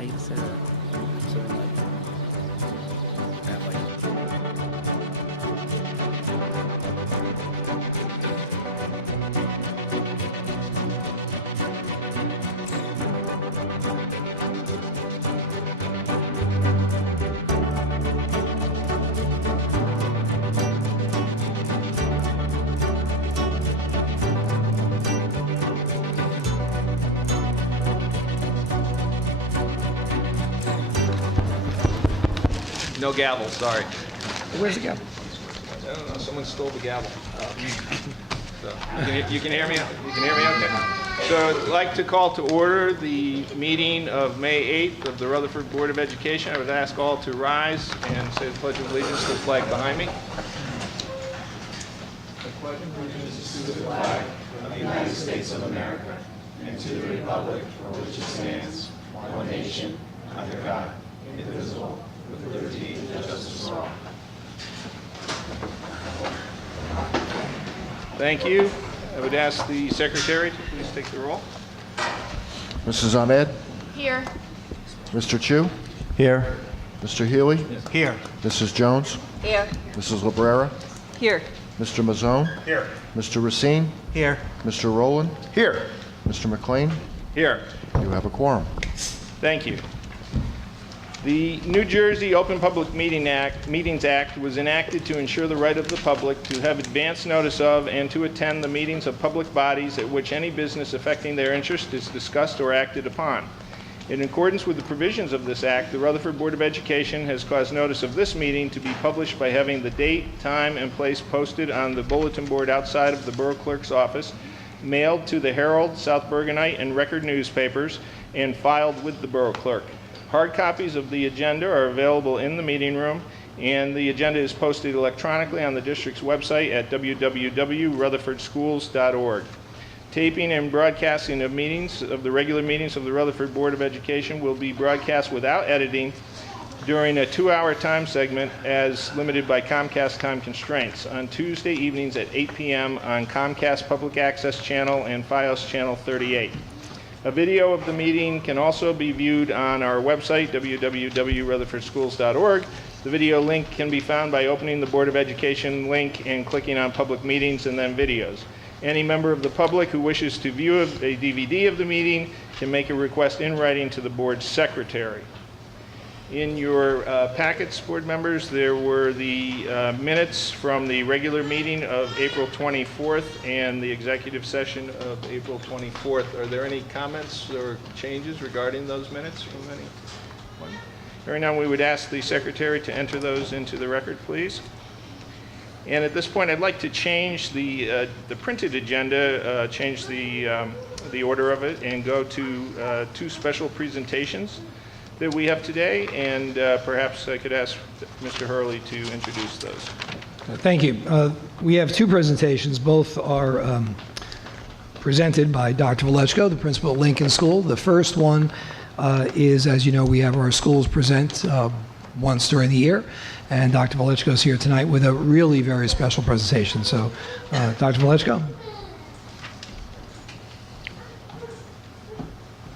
How you set it up? Sort of like, kind of like. No gavel, sorry. Where's the gavel? I don't know, someone stole the gavel. So, you can hear me? You can hear me okay? So I'd like to call to order the meeting of May 8th of the Rutherford Board of Education. I would ask all to rise and say the Pledge of Allegiance to the flag behind me. The Pledge of Allegiance to the flag of the United States of America and to the republic for which it stands, one nation, under God, indivisible, with liberty and justice for all. Thank you. I would ask the secretary to please take the roll. Mrs. Ahmed? Here. Mr. Chu? Here. Mr. Healy? Here. Mrs. Jones? Here. Mrs. Librera? Here. Mr. Mazzone? Here. Mr. Racine? Here. Mr. Rowland? Here. Mr. McLean? Here. You have a quorum. Thank you. The New Jersey Open Public Meetings Act was enacted to ensure the right of the public to have advance notice of and to attend the meetings of public bodies at which any business affecting their interest is discussed or acted upon. In accordance with the provisions of this act, the Rutherford Board of Education has caused notice of this meeting to be published by having the date, time, and place posted on the bulletin board outside of the Borough Clerk's office, mailed to the Herald, South Bergenite, and Record newspapers, and filed with the Borough Clerk. Hard copies of the agenda are available in the meeting room, and the agenda is posted electronically on the district's website at www.rutherfordschools.org. Taping and broadcasting of meetings, of the regular meetings of the Rutherford Board of Education will be broadcast without editing during a 2-hour time segment as limited by Comcast time constraints on Tuesday evenings at 8 p.m. on Comcast Public Access Channel and FiOS Channel 38. A video of the meeting can also be viewed on our website, www.rutherfordschools.org. The video link can be found by opening the Board of Education link and clicking on Public Meetings and then Videos. Any member of the public who wishes to view a DVD of the meeting can make a request in writing to the board's secretary. In your packets, board members, there were the minutes from the regular meeting of April 24th and the executive session of April 24th. Are there any comments or changes regarding those minutes from anyone? Hearing none, we would ask the secretary to enter those into the record, please. And at this point, I'd like to change the printed agenda, change the order of it, and go to 2 special presentations that we have today, and perhaps I could ask Mr. Hurley to introduce those. Thank you. We have 2 presentations. Both are presented by Dr. Velechko, the principal at Lincoln School. The first one is, as you know, we have our schools present once during the year, and Dr. Velechko is here tonight with a really very special presentation. So, Dr. Velechko.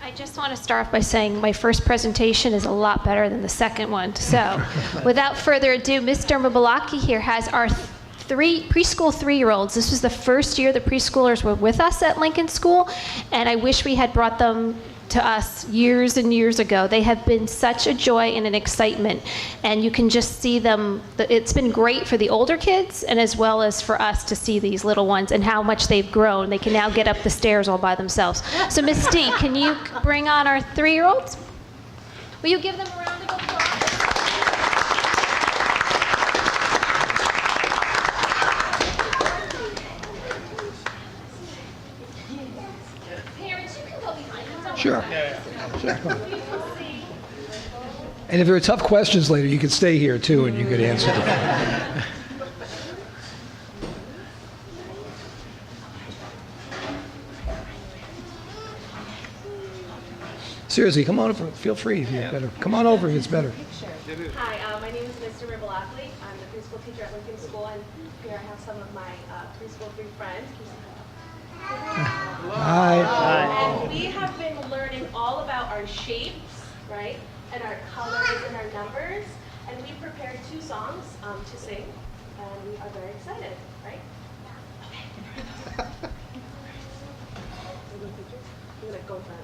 I just want to start off by saying my first presentation is a lot better than the second one. So, without further ado, Mr. Mabalaki here has our preschool 3-year-olds. This was the first year the preschoolers were with us at Lincoln School, and I wish we had brought them to us years and years ago. They have been such a joy and an excitement, and you can just see them. It's been great for the older kids and as well as for us to see these little ones and how much they've grown. They can now get up the stairs all by themselves. So Miss D, can you bring on our 3-year-olds? Will you give them a round of applause? Sure. Sure. And if there are tough questions later, you could stay here too and you could answer them. Seriously, come on over. Feel free if you're better. Come on over if it's better. Hi, my name is Mr. Ribalackley. I'm the preschool teacher at Lincoln School, and here I have some of my preschool 3 friends. Hi. And we have been learning all about our shapes right? And our colors and our numbers. And we prepared 2 songs to sing, and we are very excited, right? Okay. I'm gonna go in front.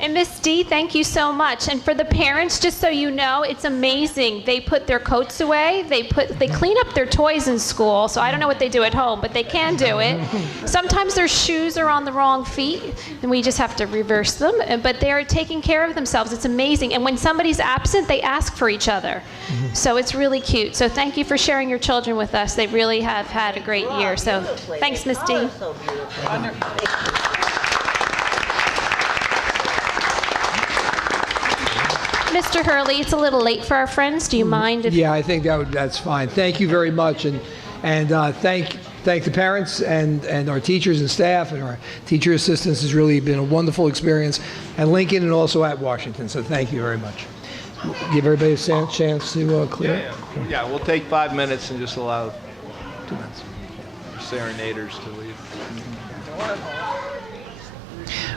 And Miss D, thank you so much. And for the parents, just so you know, it's amazing. They put their coats away. They clean up their toys in school. So I don't know what they do at home, but they can do it. Sometimes their shoes are on the wrong feet, and we just have to reverse them. But they are taking care of themselves. It's amazing. And when somebody's absent, they ask for each other. So it's really cute. So thank you for sharing your children with us. They really have had a great year. So thanks, Miss D. So beautiful. Mr. Hurley, it's a little late for our friends. Do you mind if... Yeah, I think that's fine. Thank you very much, and thank the parents and our teachers and staff and our teacher assistants. Has really been a wonderful experience at Lincoln and also at Washington. So thank you very much. Give everybody a chance to clear. Yeah, we'll take 5 minutes and just allow 2 minutes. Serenaders to leave.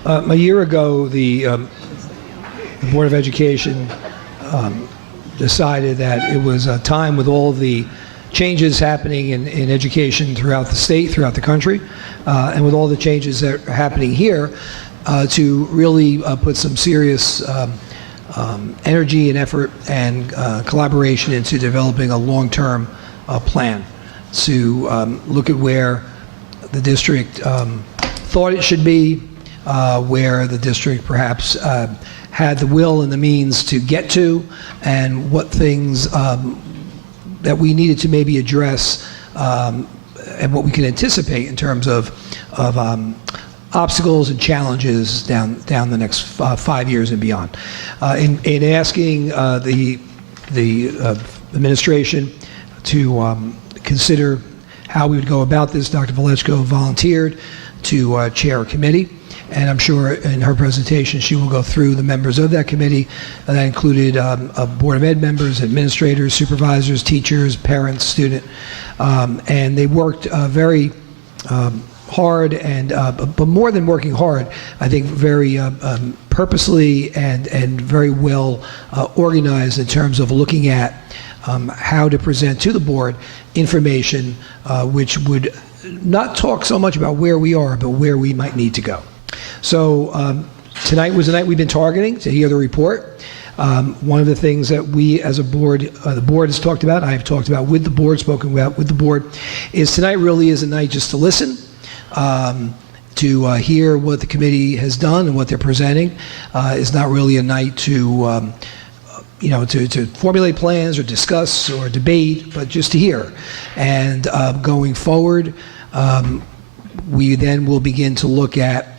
A year ago, the Board of Education decided that it was a time with all the changes happening in education throughout the state, throughout the country, and with all the changes that are happening here, to really put some serious energy and effort and collaboration into developing a long-term plan to look at where the district thought it should be, where the district perhaps had the will and the means to get to, and what things that we needed to maybe address, and what we can anticipate in terms of obstacles and challenges down the next 5 years and beyond. In asking the administration to consider how we would go about this, Dr. Velechko volunteered to chair a committee, and I'm sure in her presentation she will go through the members of that committee. That included a Board of Ed members, administrators, supervisors, teachers, parents, student, and they worked very hard, and but more than working hard, I think very purposely and very well organized in terms of looking at how to present to the board information which would not talk so much about where we are, but where we might need to go. So tonight was the night we've been targeting to hear the report. One of the things that we as a board, the board has talked about, I have talked about with the board, spoken about with the board, is tonight really is a night just to listen, to hear what the committee has done and what they're presenting. It's not really a night to to formulate plans or discuss or debate, but just to hear. And going forward, we then will begin to look at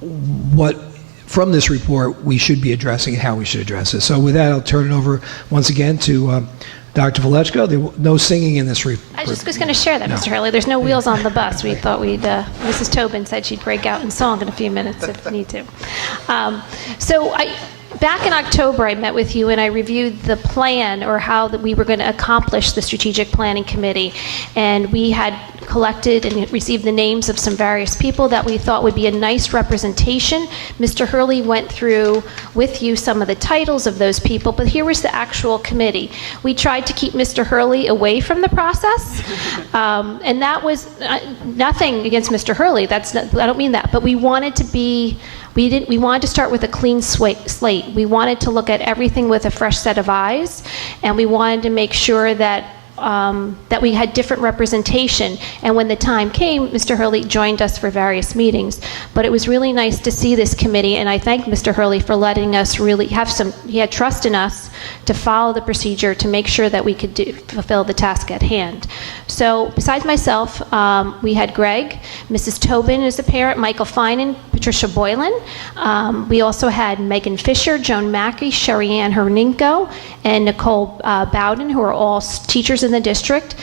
what, from this report, we should be addressing and how we should address it. So with that, I'll turn it over once again to Dr. Velechko. There was no singing in this report. I just was going to share that, No. Mr. Hurley. There's no wheels on the bus. We thought Mrs. Tobin said she'd break out in song in a few minutes if need to. Back in October, I met with you and I reviewed the plan, or how that we were going to accomplish the strategic planning committee. And we had collected and received the names of some various people that we thought would be a nice representation. Mr. Hurley went through with you some of the titles of those people, but here was the actual committee. We tried to keep Mr. Hurley away from the process, and that was nothing against Mr. Hurley. I don't mean that, but we wanted to be. We wanted to start with a clean slate. We wanted to look at everything with a fresh set of eyes, and we wanted to make sure that that we had different representation. And when the time came, Mr. Hurley joined us for various meetings. But it was really nice to see this committee, and I thank Mr. Hurley for letting us really he had trust in us to follow the procedure to make sure that we could fulfill the task at hand. So besides myself, we had Greg, Mrs. Tobin is a parent, Michael Finan, Patricia Boylan. We also had Megan Fisher, Joan Mackey, Sherry Ann Herninko, and Nicole Bowden, who are all teachers in the district.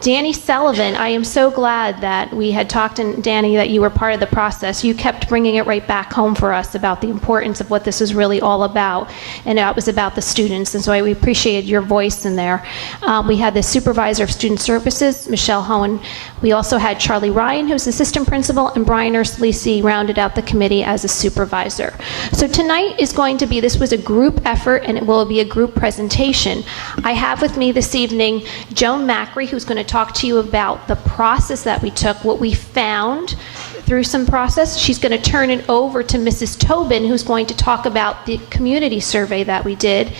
Danny Sullivan, I am so glad that we had talked to Danny, that you were part of the process. You kept bringing it right back home for us about the importance of what this is really all about, and it was about the students, and so we appreciated your voice in there. We had the supervisor of student services, Michelle Hohen. We also had Charlie Ryan, who's assistant principal, and Brian Ursulisi rounded out the committee as a supervisor. So tonight is going to be, this was a group effort, and it will be a group presentation. I have with me this evening Joan Macri, who's going to talk to you about the process that we took, what we found through some process. She's going to turn it over to Mrs. Tobin, who's going to talk about the community survey that we did.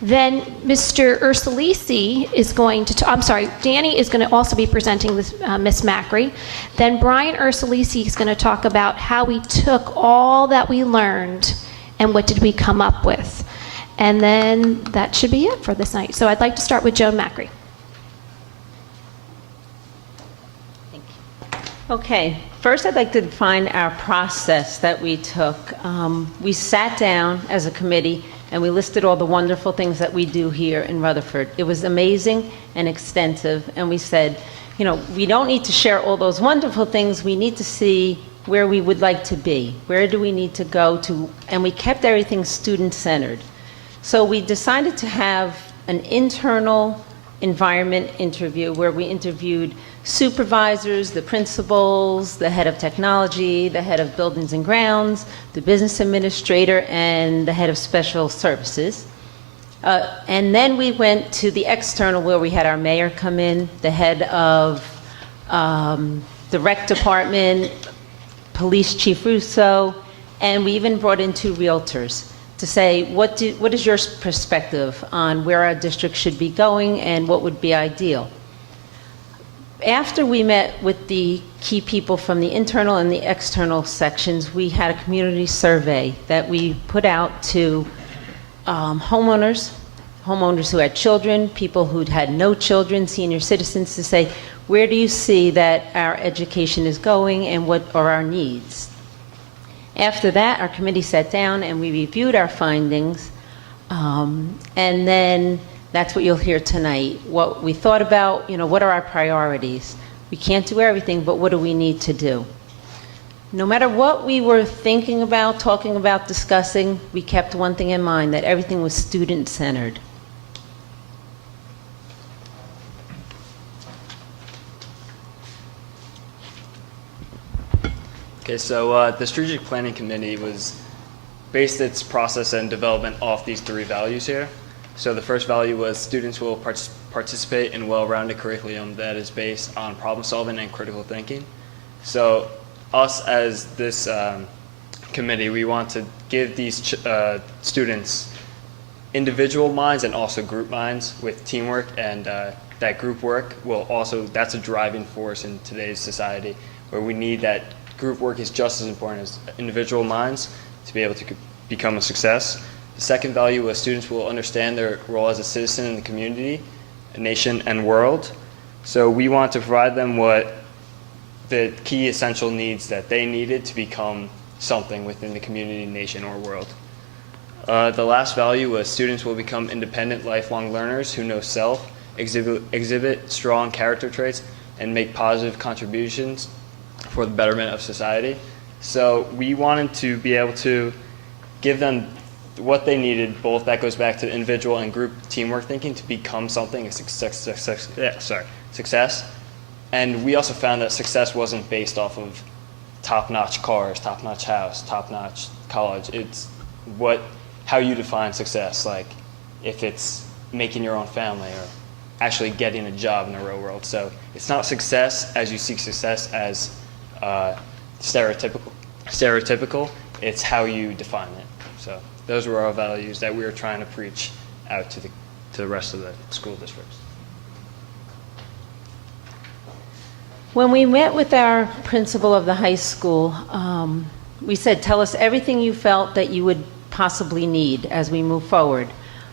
Then Mr. Ursulisi is going to, Danny is going to also be presenting this, Ms. Macri. Then Brian Ursulisi is going to talk about how we took all that we learned and what did we come up with. And then that should be it for this night. So I'd like to start with Joan Macri. Okay, first I'd like to define our process that we took. We sat down as a committee and we listed all the wonderful things that we do here in Rutherford. It was amazing and extensive, and we said, you know, we don't need to share all those wonderful things. We need to see where we would like to be. Where do we need to go to? And we kept everything student-centered. So we decided to have an internal environment interview where we interviewed supervisors, the principals, the head of technology, the head of buildings and grounds, the business administrator, and the head of special services. And then we went to the external where we had our mayor come in, the head of the rec department, police chief Russo, and we even brought in 2 realtors to say, what is your perspective on where our district should be going and what would be ideal? After we met with the key people from the internal and the external sections, we had a community survey that we put out to homeowners who had children, people who'd had no children, senior citizens, to say, where do you see that our education is going and what are our needs? After that, our committee sat down and we reviewed our findings, and then that's what you'll hear tonight. What we thought about, you know, what are our priorities? We can't do everything, but what do we need to do? No matter what we were thinking about, talking about, discussing, we kept one thing in mind, that everything was student-centered. Okay, so the Strategic Planning Committee based its process and development off these 3 values here. So the first value was students will participate in well-rounded curriculum that is based on problem solving and critical thinking. So us as this committee, we want to give these students individual minds and also group minds with teamwork, and that group work that's a driving force in today's society, where we need that group work is just as important as individual minds to be able to become a success. The second value was students will understand their role as a citizen in the community, a nation, and world. So we want to provide them what the key essential needs that they needed to become something within the community, nation, or world. The last value was students will become independent, lifelong learners who know self, exhibit strong character traits, and make positive contributions for the betterment of society. So we wanted to be able to give them what they needed, both that goes back to individual and group teamwork thinking, to become something, a success. And we also found that success wasn't based off of top-notch cars, top-notch house, top-notch college. It's how you define success, like if it's making your own family or actually getting a job in the real world. So it's not success as you seek success as stereotypical, it's how you define it. So those were our values that we were trying to preach out to the rest of the school districts. When we met with our principal of the high school, we said, tell us everything you felt that you would possibly need as we move forward.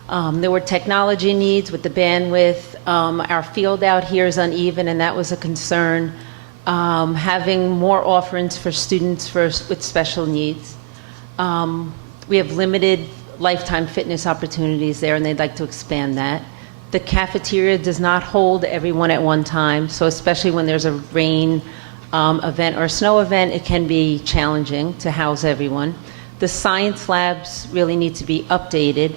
There were technology needs with the bandwidth. Our field out here is uneven, and that was a concern. Having more offerings for students with special needs. We have limited lifetime fitness opportunities there, and they'd like to expand that. The cafeteria does not hold everyone at one time, so especially when there's a rain event or a snow event, it can be challenging to house everyone. The science labs really need to be updated,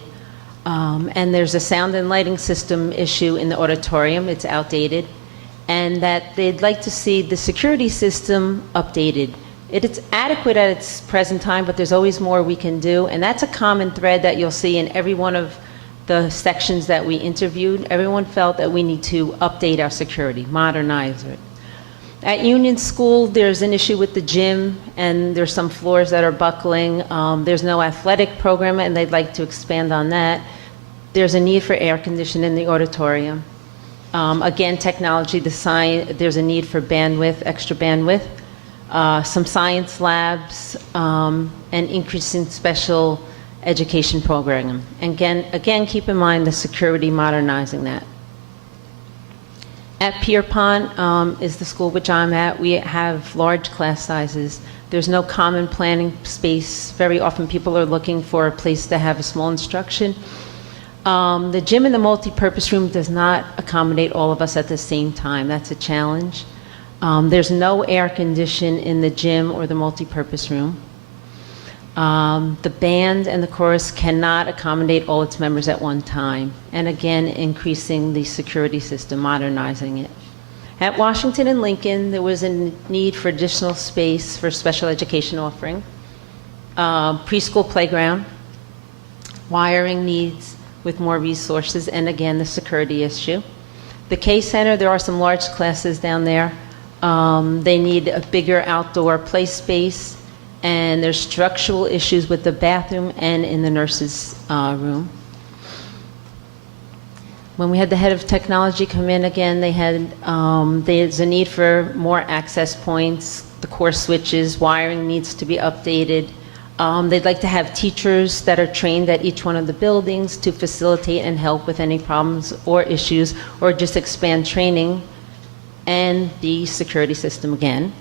and there's a sound and lighting system issue in the auditorium. It's outdated, and that they'd like to see the security system updated. It's adequate at its present time, but there's always more we can do, and that's a common thread that you'll see in every one of the sections that we interviewed. Everyone felt that we need to update our security, modernize it. At Union School, there's an issue with the gym, and there's some floors that are buckling. There's no athletic program, and they'd like to expand on that. There's a need for air conditioning in the auditorium. Again, technology, there's a need for bandwidth, extra bandwidth. Some science labs, and increasing special education programming. Again, keep in mind the security, modernizing that. At Pierpont is the school which I'm at. We have large class sizes. There's no common planning space. Very often people are looking for a place to have a small instruction. The gym and the multi-purpose room does not accommodate all of us at the same time. That's a challenge. There's no air condition in the gym or the multi-purpose room. The band and the chorus cannot accommodate all its members at one time. And again, increasing the security system, modernizing it. At Washington and Lincoln, there was a need for additional space for special education offering, preschool playground, wiring needs with more resources, and again, the security issue. The K Center, there are some large classes down there. They need a bigger outdoor play space, and there's structural issues with the bathroom and in the nurses' room. When we had the head of technology come in again, there's a need for more access points, the core switches, wiring needs to be updated. They'd like to have teachers that are trained at each one of the buildings to facilitate and help with any problems or issues, or just expand training, and the security system again.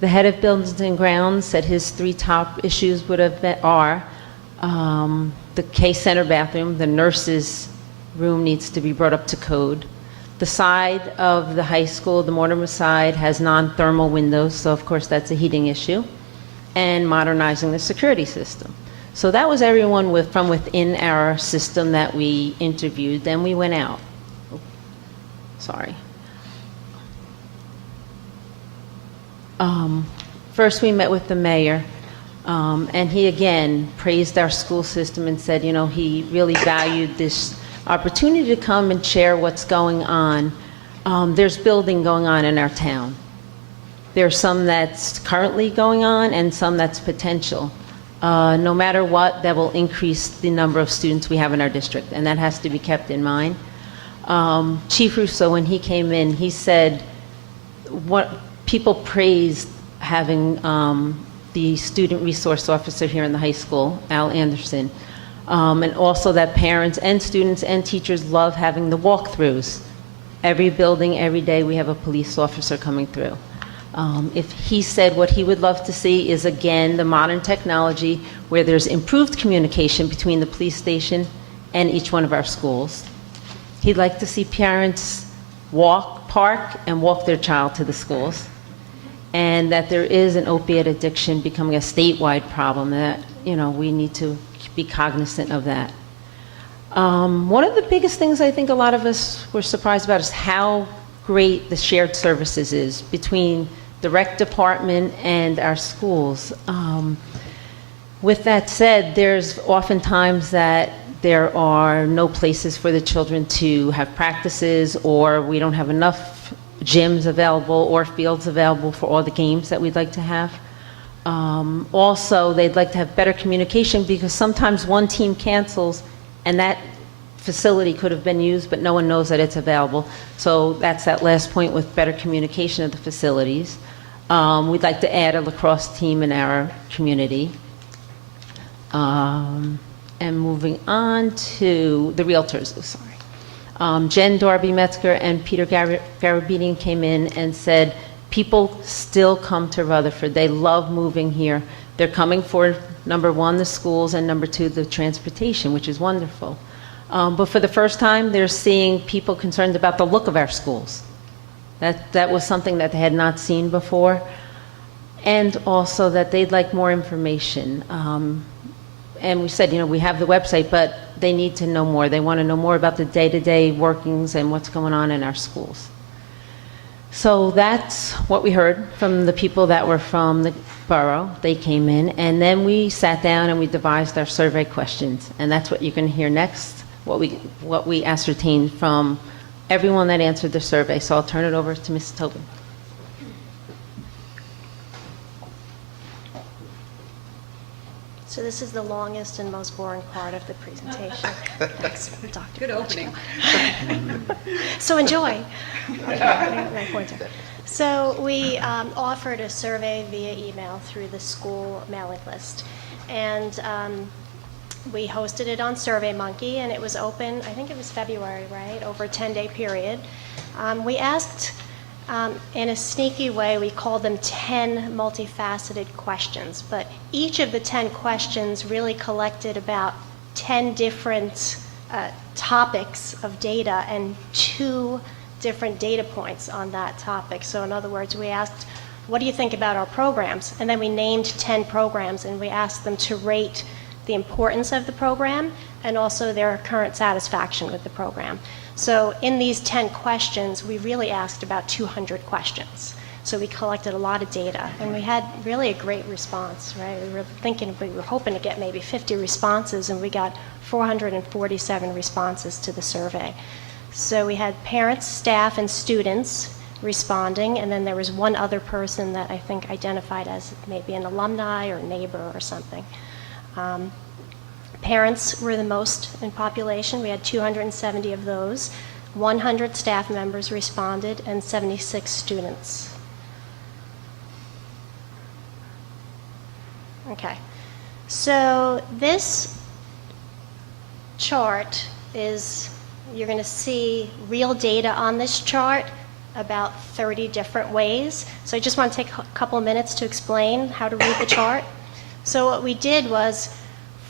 The head of Buildings and Grounds said his 3 top issues are the K Center bathroom, the nurses' room needs to be brought up to code. The side of the high school, the Mortimer side, has non-thermal windows, so of course that's a heating issue, and modernizing the security system. So that was everyone from within our system that we interviewed. Then we went out. First we met with the mayor, and he again praised our school system and said, he really valued this opportunity to come and share what's going on. There's building going on in our town. There's some that's currently going on and some that's potential. No matter what, that will increase the number of students we have in our district, and that has to be kept in mind. Chief Russo, when he came in, he said what people praised having the student resource officer here in the high school, Al Anderson, and also that parents and students and teachers love having the walkthroughs. Every building, every day, we have a police officer coming through. If he said what he would love to see is, again, the modern technology where there's improved communication between the police station and each one of our schools. He'd like to see parents park and walk their child to the schools, and that there is an opiate addiction becoming a statewide problem, that we need to be cognizant of that. One of the biggest things I think a lot of us were surprised about is how great the shared services is between the rec department and our schools. With that said, there's oftentimes that there are no places for the children to have practices, or we don't have enough gyms available or fields available for all the games that we'd like to have. Also, they'd like to have better communication, because sometimes one team cancels and that facility could have been used, but no one knows that it's available. So that's that last point with better communication of the facilities. We'd like to add a lacrosse team in our community. And moving on to the realtors, Jen Darby Metzger and Peter Garabedian came in and said, people still come to Rutherford. They love moving here. They're coming for, number 1, the schools, and number 2, the transportation, which is wonderful. But for the first time, they're seeing people concerned about the look of our schools. That was something that they had not seen before. And also that they'd like more information. And we said, we have the website, but they need to know more. They want to know more about the day-to-day workings and what's going on in our schools. So that's what we heard from the people that were from the borough. They came in, and then we sat down and we devised our survey questions. And that's what you're going to hear next, what we ascertained from everyone that answered the survey. So I'll turn it over to Ms. Tobin. So this is the longest and most boring part of the presentation. Thanks, Dr. Good opening. So enjoy. So we offered a survey via email through the school mailing list. And we hosted it on SurveyMonkey, and it was open, I think it was February, right, over a 10-day period. We asked, in a sneaky way, we called them 10 multifaceted questions, but each of the 10 questions really collected about 10 different topics of data and 2 different data points on that topic. So in other words, we asked, what do you think about our programs? And then we named 10 programs, and we asked them to rate the importance of the program and also their current satisfaction with the program. So in these 10 questions, we really asked about 200 questions. So we collected a lot of data, and we had really a great response, right? We were hoping to get maybe 50 responses, and we got 447 responses to the survey. So we had parents, staff, and students responding, and then there was one other person that I think identified as maybe an alumni or neighbor or something. Parents were the most in population. We had 270 of those. 100 staff members responded and 76 students. Okay, so this chart is, you're going to see real data on this chart about 30 different ways. So I just want to take a couple of minutes to explain how to read the chart. So what we did was,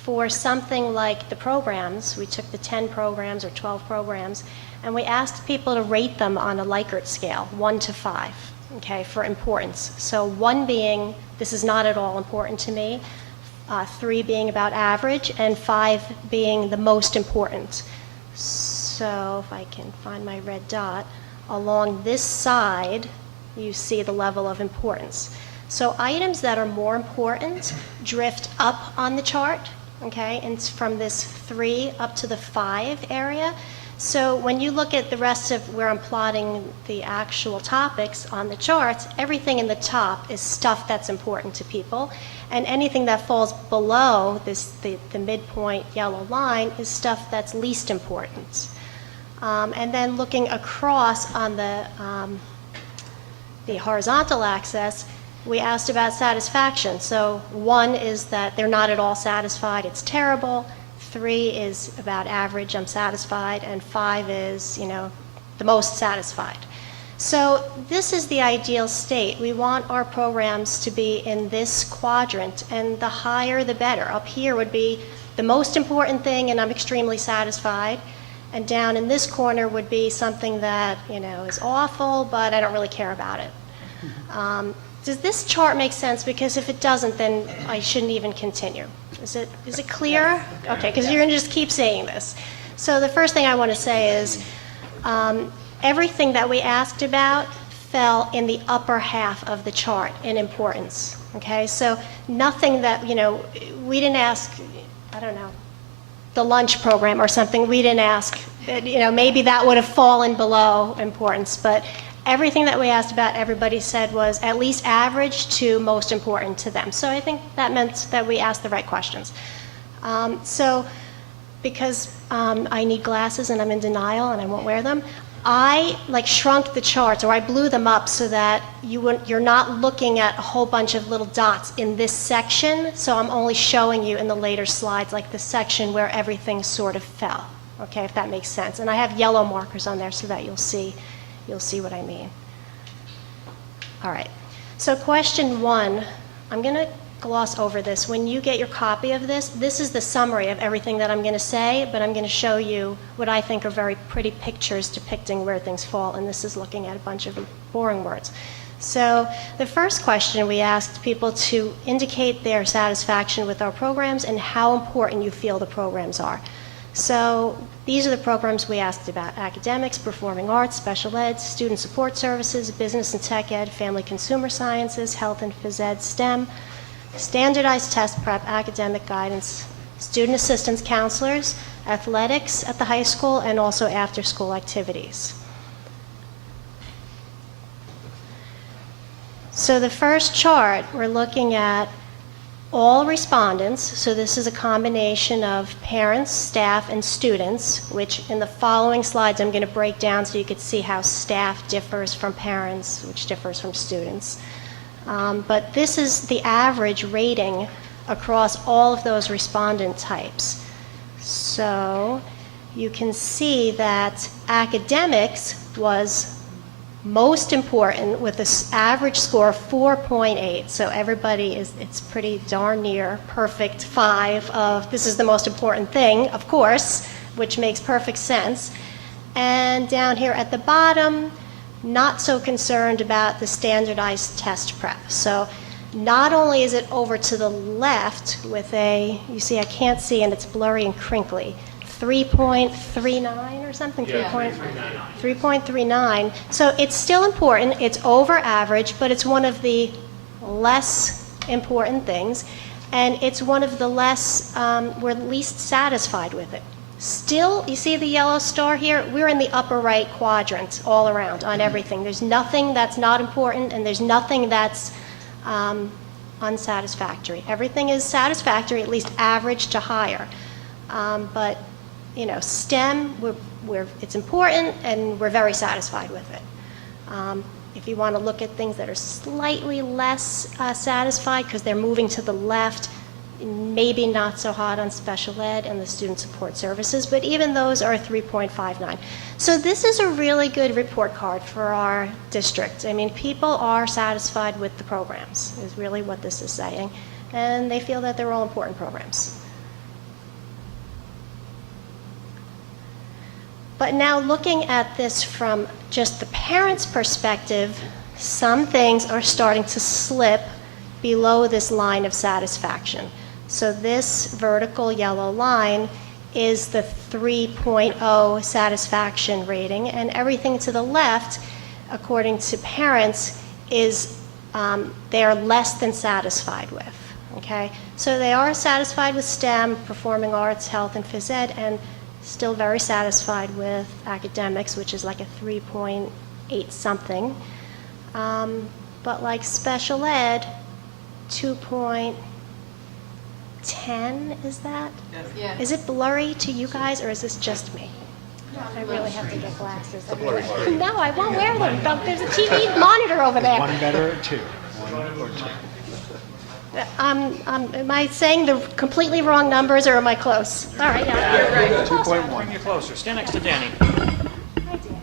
for something like the programs, we took the 10 programs or 12 programs, and we asked people to rate them on a Likert scale, 1 to 5, okay, for importance. So 1 being, this is not at all important to me, 3 being about average, and 5 being the most important. So if I can find my red dot, along this side, you see the level of importance. So items that are more important drift up on the chart, okay, and it's from this 3 up to the 5 area. So when you look at the rest of where I'm plotting the actual topics on the charts, everything in the top is stuff that's important to people, and anything that falls below this, the midpoint yellow line, is stuff that's least important. And then looking across on the horizontal axis, we asked about satisfaction. So 1 is that they're not at all satisfied, it's terrible. 3 is about average, I'm satisfied. And 5 is, the most satisfied. So this is the ideal state. We want our programs to be in this quadrant, and the higher the better. Up here would be the most important thing, and I'm extremely satisfied. And down in this corner would be something that, is awful, but I don't really care about it. Does this chart make sense? Because if it doesn't, then I shouldn't even continue. Is it clear? Okay, because you're going to just keep saying this. So the first thing I want to say is everything that we asked about fell in the upper half of the chart in importance. Okay, so nothing that, we didn't ask, I don't know, the lunch program or something. We didn't ask, maybe that would have fallen below importance, but everything that we asked about, everybody said was at least average to most important to them. So I think that meant that we asked the right questions. So because I need glasses and I'm in denial and I won't wear them, I shrunk the charts, or I blew them up so that you're not looking at a whole bunch of little dots in this section. So I'm only showing you in the later slides the section where everything sort of fell. Okay, if that makes sense. And I have yellow markers on there so that you'll see what I mean. All right, so question 1, I'm going to gloss over this. When you get your copy of this, this is the summary of everything that I'm going to say, but I'm going to show you what I think are very pretty pictures depicting where things fall, and this is looking at a bunch of boring words. So the first question, we asked people to indicate their satisfaction with our programs and how important you feel the programs are. So these are the programs we asked about: academics, performing arts, special ed, student support services, business and tech ed, family consumer sciences, health and phys ed, STEM, standardized test prep, academic guidance, student assistance counselors, athletics at the high school, and also after-school activities. So the first chart, we're looking at all respondents, so this is a combination of parents, staff, and students, which in the following slides I'm going to break down so you can see how staff differs from parents, which differs from students. But this is the average rating across all of those respondent types. So you can see that academics was most important with an average score of 4.8. So everybody it's pretty darn near perfect 5 of this is the most important thing, of course, which makes perfect sense. And down here at the bottom, not so concerned about the standardized test prep. So not only is it over to the left with you see I can't see and it's blurry and crinkly, 3.39 or something? 3.39. So it's still important. It's over average, but it's one of the less important things. And it's one of the less, we're least satisfied with it. Still, you see the yellow star here? We're in the upper right quadrant all around on everything. There's nothing that's not important, and there's nothing that's unsatisfactory. Everything is satisfactory, at least average to higher. But STEM, it's important, and we're very satisfied with it. If you want to look at things that are slightly less satisfied because they're moving to the left, maybe not so hot on special ed and the student support services, but even those are 3.59. So this is a really good report card for our district. I mean, people are satisfied with the programs, is really what this is saying, and they feel that they're all important programs. But now looking at this from just the parents' perspective, some things are starting to slip below this line of satisfaction. So this vertical yellow line is the 3.0 satisfaction rating, and everything to the left, according to parents, is they are less than satisfied with. Okay? So they are satisfied with STEM, performing arts, health, and phys ed, and still very satisfied with academics, which is like a 3.8 something. But like special ed, 2.10 is that? Yes. Is it blurry to you guys, or is this just me? I really have to get glasses. No, I won't wear them. There's a TV monitor over there. One better or two? One or two? Am I saying the completely wrong numbers, or am I close? All right, yeah. You're right. 2.1. Bring you closer. Stand next to Danny. Hi, Danny.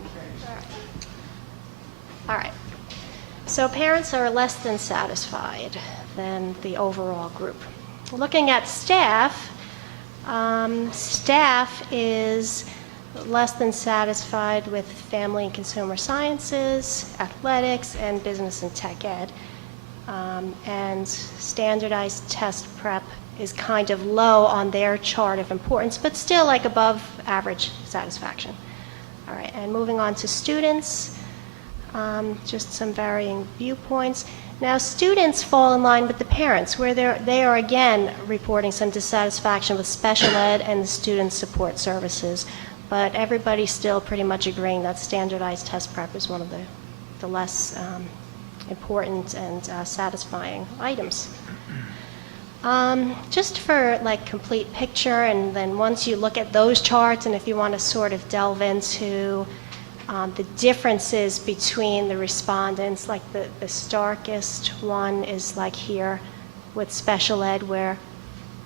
All right. So parents are less than satisfied than the overall group. Looking at staff, staff is less than satisfied with family and consumer sciences, athletics, and business and tech ed. And standardized test prep is kind of low on their chart of importance, but still like above average satisfaction. All right, and moving on to students, just some varying viewpoints. Now, students fall in line with the parents, where they are again reporting some dissatisfaction with special ed and the student support services, but everybody's still pretty much agreeing that standardized test prep is one of the less important and satisfying items. Just for like complete picture, and then once you look at those charts, and if you want to sort of delve into the differences between the respondents, like the starkest one is like here with special ed, where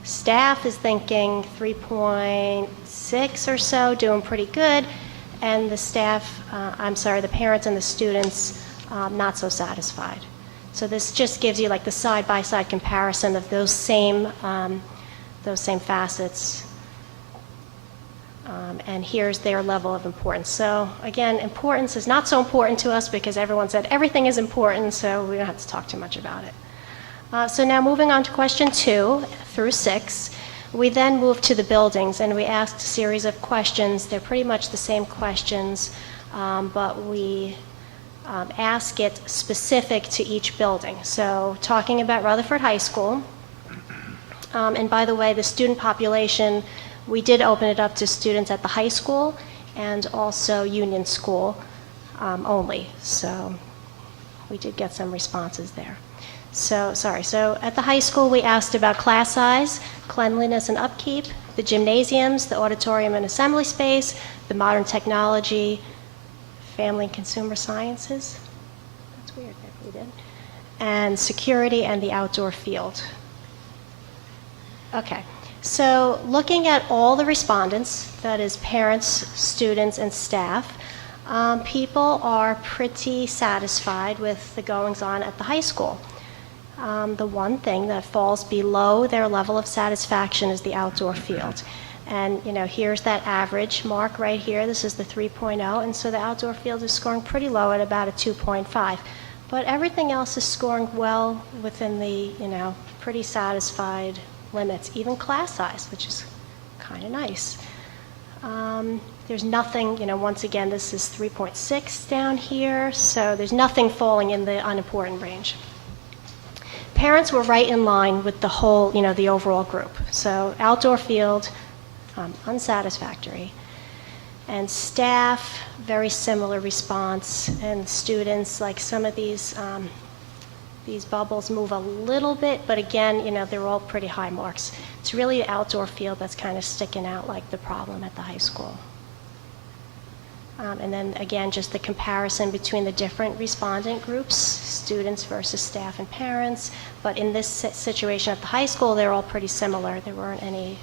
staff is thinking 3.6 or so, doing pretty good, and the the parents and the students not so satisfied. So this just gives you like the side-by-side comparison of those same facets. And here's their level of importance. So again, importance is not so important to us because everyone said everything is important, so we don't have to talk too much about it. So now moving on to question 2 through 6, we then moved to the buildings, and we asked a series of questions. They're pretty much the same questions, but we ask it specific to each building. So talking about Rutherford High School, and by the way, the student population, we did open it up to students at the high school and also Union School only. So we did get some responses there. So at the high school, we asked about class size, cleanliness and upkeep, the gymnasiums, the auditorium and assembly space, the modern technology, family and consumer sciences. That's weird that we did. And security and the outdoor field. Okay, so looking at all the respondents, that is parents, students, and staff, people are pretty satisfied with the goings-on at the high school. The one thing that falls below their level of satisfaction is the outdoor field. And, here's that average mark right here. This is the 3.0, and so the outdoor field is scoring pretty low at about a 2.5. But everything else is scoring well within the, pretty satisfied limits, even class size, which is kind of nice. There's nothing, once again, this is 3.6 down here, so there's nothing falling in the unimportant range. Parents were right in line with the whole, the overall group. So outdoor field, unsatisfactory. And staff, very similar response. And students, like some of these bubbles move a little bit, but again, they're all pretty high marks. It's really the outdoor field that's kind of sticking out like the problem at the high school. And then again, just the comparison between the different respondent groups, students versus staff and parents. But in this situation at the high school, they're all pretty similar. There weren't any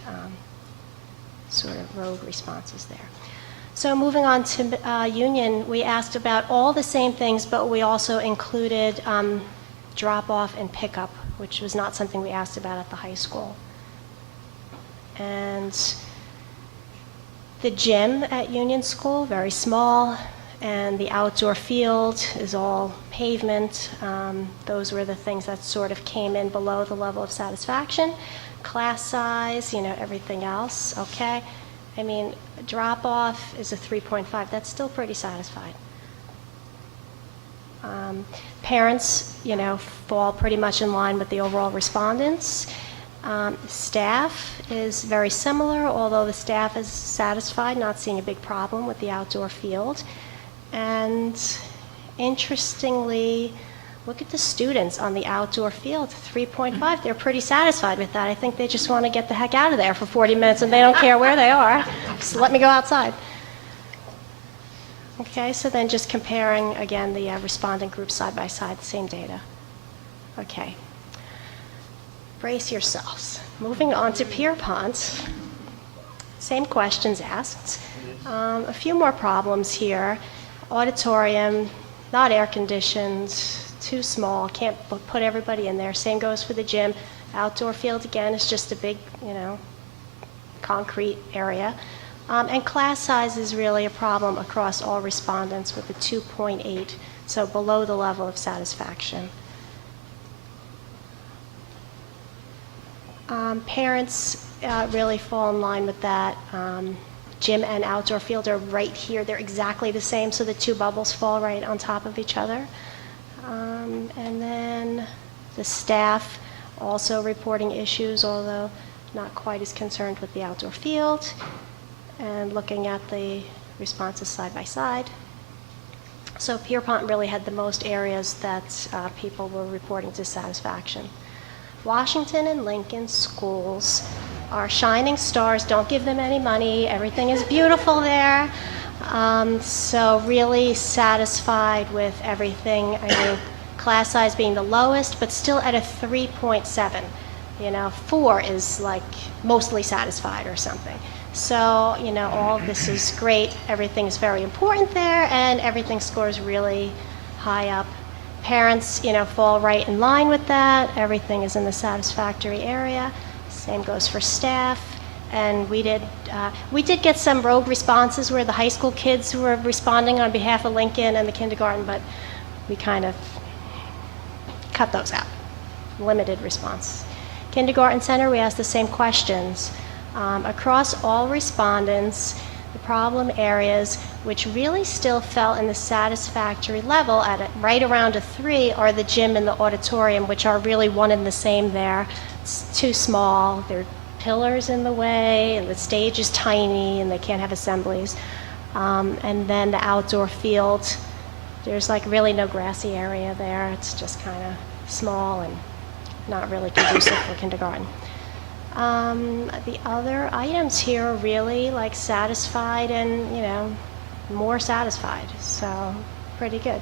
sort of rogue responses there. So moving on to Union, we asked about all the same things, but we also included drop-off and pickup, which was not something we asked about at the high school. And the gym at Union School, very small, and the outdoor field is all pavement. Those were the things that sort of came in below the level of satisfaction. Class size, everything else, okay. I mean, drop-off is a 3.5. That's still pretty satisfied. Parents, fall pretty much in line with the overall respondents. Staff is very similar, although the staff is satisfied, not seeing a big problem with the outdoor field. And interestingly, look at the students on the outdoor field, 3.5. They're pretty satisfied with that. I think they just want to get the heck out of there for 40 minutes and they don't care where they are. Just let me go outside. Okay, so then just comparing, again, the respondent groups side by side, the same data. Okay. Brace yourselves. Moving on to Pierpont. Same questions asked. A few more problems here. Auditorium, not air conditioned, too small, can't put everybody in there. Same goes for the gym. Outdoor field, again, is just a big, concrete area. And class size is really a problem across all respondents with a 2.8, so below the level of satisfaction. Parents really fall in line with that. Gym and outdoor field are right here. They're exactly the same, so the two bubbles fall right on top of each other. And then the staff also reporting issues, although not quite as concerned with the outdoor field. And looking at the responses side by side. So Pierpont really had the most areas that people were reporting dissatisfaction. Washington and Lincoln schools are shining stars. Don't give them any money. Everything is beautiful there. So really satisfied with everything. I mean, class size being the lowest, but still at a 3.7. 4 is like mostly satisfied or something. So, all of this is great. Everything is very important there, and everything scores really high up. Parents, fall right in line with that. Everything is in the satisfactory area. Same goes for staff. And we did get some rogue responses where the high school kids who were responding on behalf of Lincoln and the kindergarten, but we kind of cut those out. Limited response. Kindergarten center, we asked the same questions. Across all respondents, the problem areas which really still fell in the satisfactory level at right around a 3 are the gym and the auditorium, which are really one and the same there. It's too small, there are pillars in the way, and the stage is tiny, and they can't have assemblies. And then the outdoor field, there's like really no grassy area there. It's just kind of small and not really conducive for kindergarten. The other items here are really like satisfied and, more satisfied, so pretty good.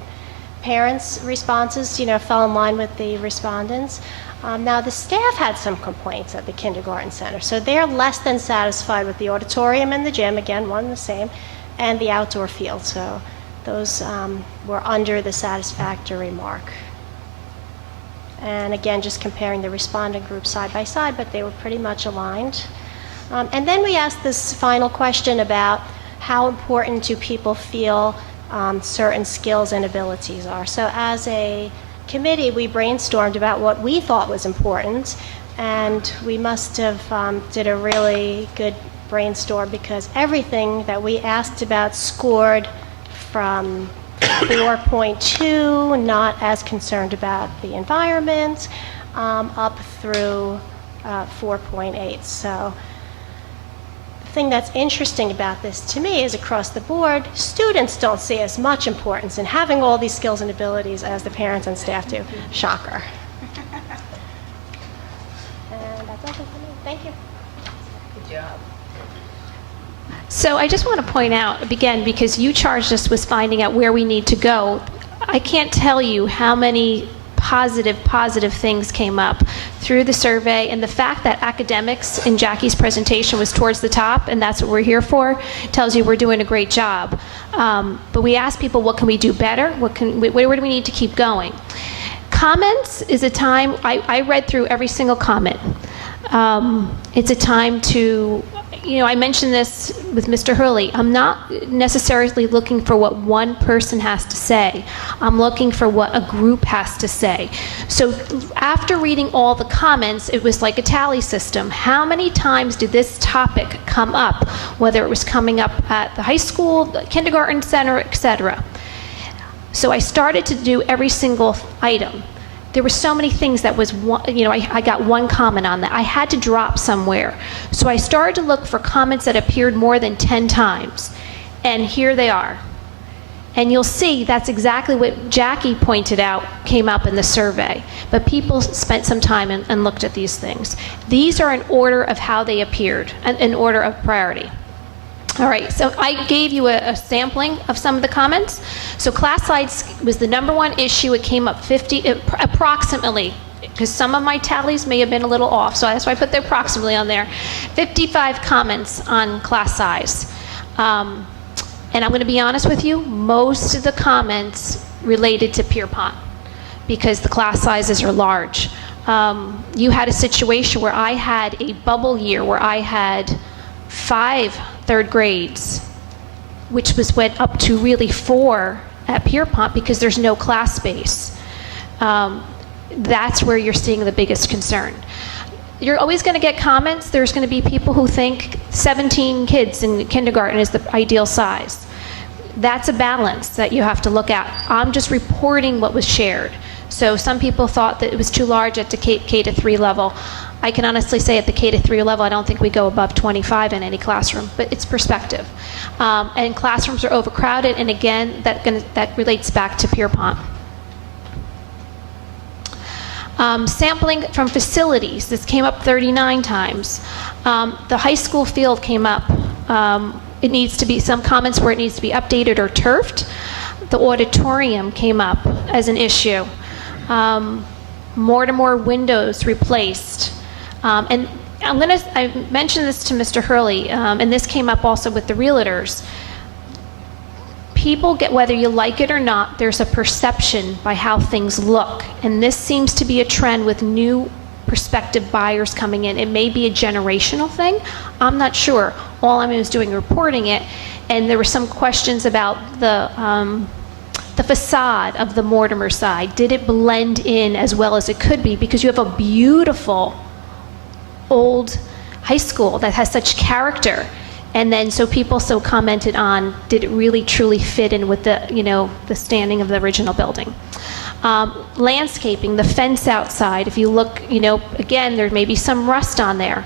Parents' responses, fell in line with the respondents. Now, the staff had some complaints at the kindergarten center, so they're less than satisfied with the auditorium and the gym, again, one and the same, and the outdoor field. So those were under the satisfactory mark. And again, just comparing the respondent groups side by side, but they were pretty much aligned. And then we asked this final question about how important do people feel certain skills and abilities are. So as a committee, we brainstormed about what we thought was important, and we must have did a really good brainstorm because everything that we asked about scored from 4.2, not as concerned about the environment, up through 4.8. So the thing that's interesting about this to me is across the board, students don't see as much importance in having all these skills and abilities as the parents and staff do. Shocker. And that's all for me. Thank you. So I just want to point out, again, because you charged us with finding out where we need to go, I can't tell you how many positive things came up through the survey, and the fact that academics in Jackie's presentation was towards the top, and that's what we're here for, tells you we're doing a great job. But we asked people, what can we do better? Where do we need to keep going? Comments is a time, I read through every single comment. It's a time to, I mentioned this with Mr. Hurley. I'm not necessarily looking for what one person has to say. I'm looking for what a group has to say. So after reading all the comments, it was like a tally system. How many times did this topic come up, whether it was coming up at the high school, the kindergarten center, etc. So I started to do every single item. There were so many things that was, I got one comment on that. I had to drop somewhere. So I started to look for comments that appeared more than 10 times. And here they are. And you'll see that's exactly what Jackie pointed out came up in the survey. But people spent some time and looked at these things. These are in order of how they appeared, in order of priority. All right, so I gave you a sampling of some of the comments. So class size was the #1 issue. It came up approximately, because some of my tallies may have been a little off, so that's why I put the approximately on there. 55 comments on class size. And I'm going to be honest with you, most of the comments related to Pierpont, because the class sizes are large. You had a situation where I had a bubble year where I had 5 third grades, which went up to really 4 at Pierpont because there's no class space. That's where you're seeing the biggest concern. You're always going to get comments. There's going to be people who think 17 kids in kindergarten is the ideal size. That's a balance that you have to look at. I'm just reporting what was shared. So some people thought that it was too large at the K to 3 level. I can honestly say at the K to 3 level, I don't think we go above 25 in any classroom, but it's perspective. And classrooms are overcrowded, and again, that relates back to Pierpont. Sampling from facilities, this came up 39 times. The high school field came up. It needs to be, some comments where it needs to be updated or turfed. The auditorium came up as an issue. More windows replaced. And I mentioned this to Mr. Hurley, and this came up also with the realtors. People get, whether you like it or not, there's a perception by how things look. And this seems to be a trend with new prospective buyers coming in. It may be a generational thing. I'm not sure. All I'm doing is reporting it. And there were some questions about the facade of the Mortimer side. Did it blend in as well as it could be? Because you have a beautiful old high school that has such character, and then so people commented on, did it really truly fit in with the standing of the original building? Landscaping, the fence outside, if you look, again, there may be some rust on there.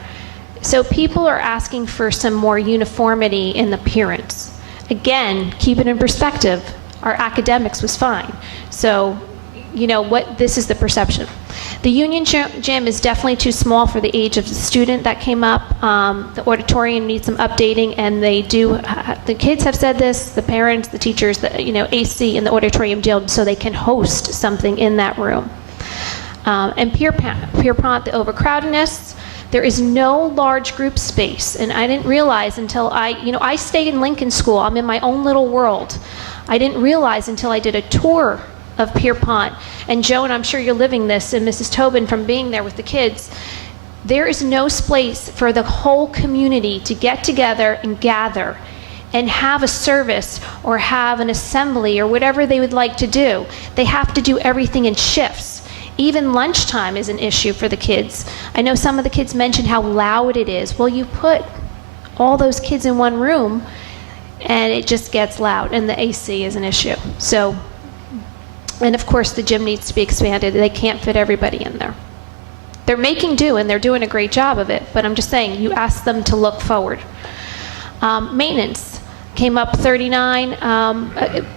So people are asking for some more uniformity in the appearance. Again, keep it in perspective. Our academics was fine. So, this is the perception. The Union Gym is definitely too small for the age of the student. That came up. The auditorium needs some updating, and the kids have said this, the parents, the teachers, AC in the auditorium gym, so they can host something in that room. And Pierpont, the overcrowdedness. There is no large group space, and I didn't realize until I stay in Lincoln School. I'm in my own little world. I didn't realize until I did a tour of Pierpont. And Joan, I'm sure you're living this, and Mrs. Tobin from being there with the kids. There is no space for the whole community to get together and gather and have a service or have an assembly or whatever they would like to do. They have to do everything in shifts. Even lunchtime is an issue for the kids. I know some of the kids mentioned how loud it is. Well, you put all those kids in one room and it just gets loud, and the AC is an issue. So, and of course the gym needs to be expanded. They can't fit everybody in there. They're making do and they're doing a great job of it, but I'm just saying, you ask them to look forward. Maintenance came up 39.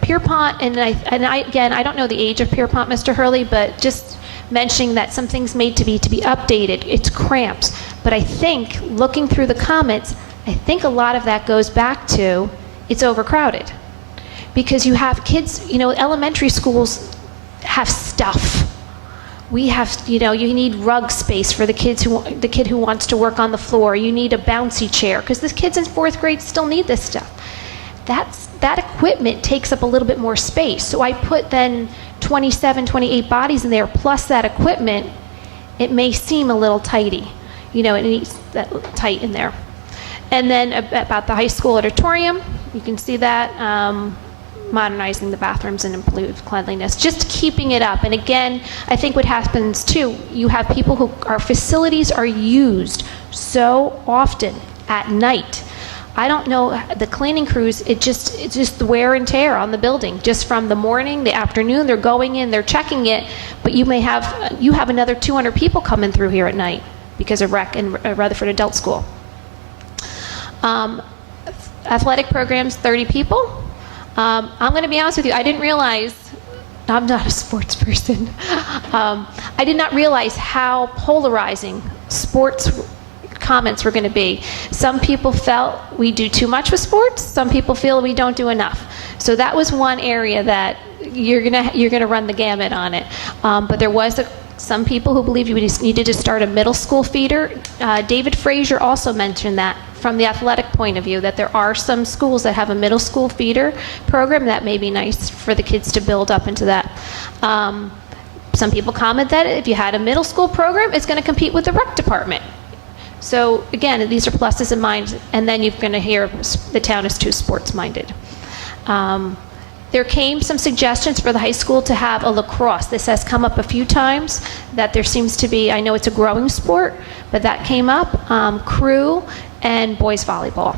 Pierpont, and again, I don't know the age of Pierpont, Mr. Hurley, but just mentioning that some things need to be updated. It's cramped. But I think, looking through the comments, I think a lot of that goes back to it's overcrowded. Because you have kids, elementary schools have stuff. We have, you need rug space for the kid who wants to work on the floor. You need a bouncy chair, because the kids in 4th grade still need this stuff. That equipment takes up a little bit more space. So I put then 27, 28 bodies in there, plus that equipment. It may seem a little tighty. It needs that tight in there. And then about the high school auditorium, you can see that. Modernizing the bathrooms and improved cleanliness, just keeping it up. And again, I think what happens too, you have people our facilities are used so often at night. I don't know, the cleaning crews, it's just the wear and tear on the building, just from the morning, the afternoon, they're going in, they're checking it, but you have another 200 people coming through here at night because of rec and Rutherford Adult School. Athletic programs, 30 people. I'm going to be honest with you, I didn't realize, I'm not a sports person, I did not realize how polarizing sports comments were going to be. Some people felt we do too much with sports, some people feel we don't do enough. So that was one area that you're going to run the gamut on it. But there was some people who believed we just needed to start a middle school feeder. David Frazier also mentioned that from the athletic point of view, that there are some schools that have a middle school feeder program that may be nice for the kids to build up into that. Some people comment that if you had a middle school program, it's going to compete with the rec department. So again, these are pluses and minuses, and then you're going to hear the town is too sports minded. There came some suggestions for the high school to have a lacrosse. This has come up a few times, that there seems to be, I know it's a growing sport, but that came up. Crew and boys volleyball.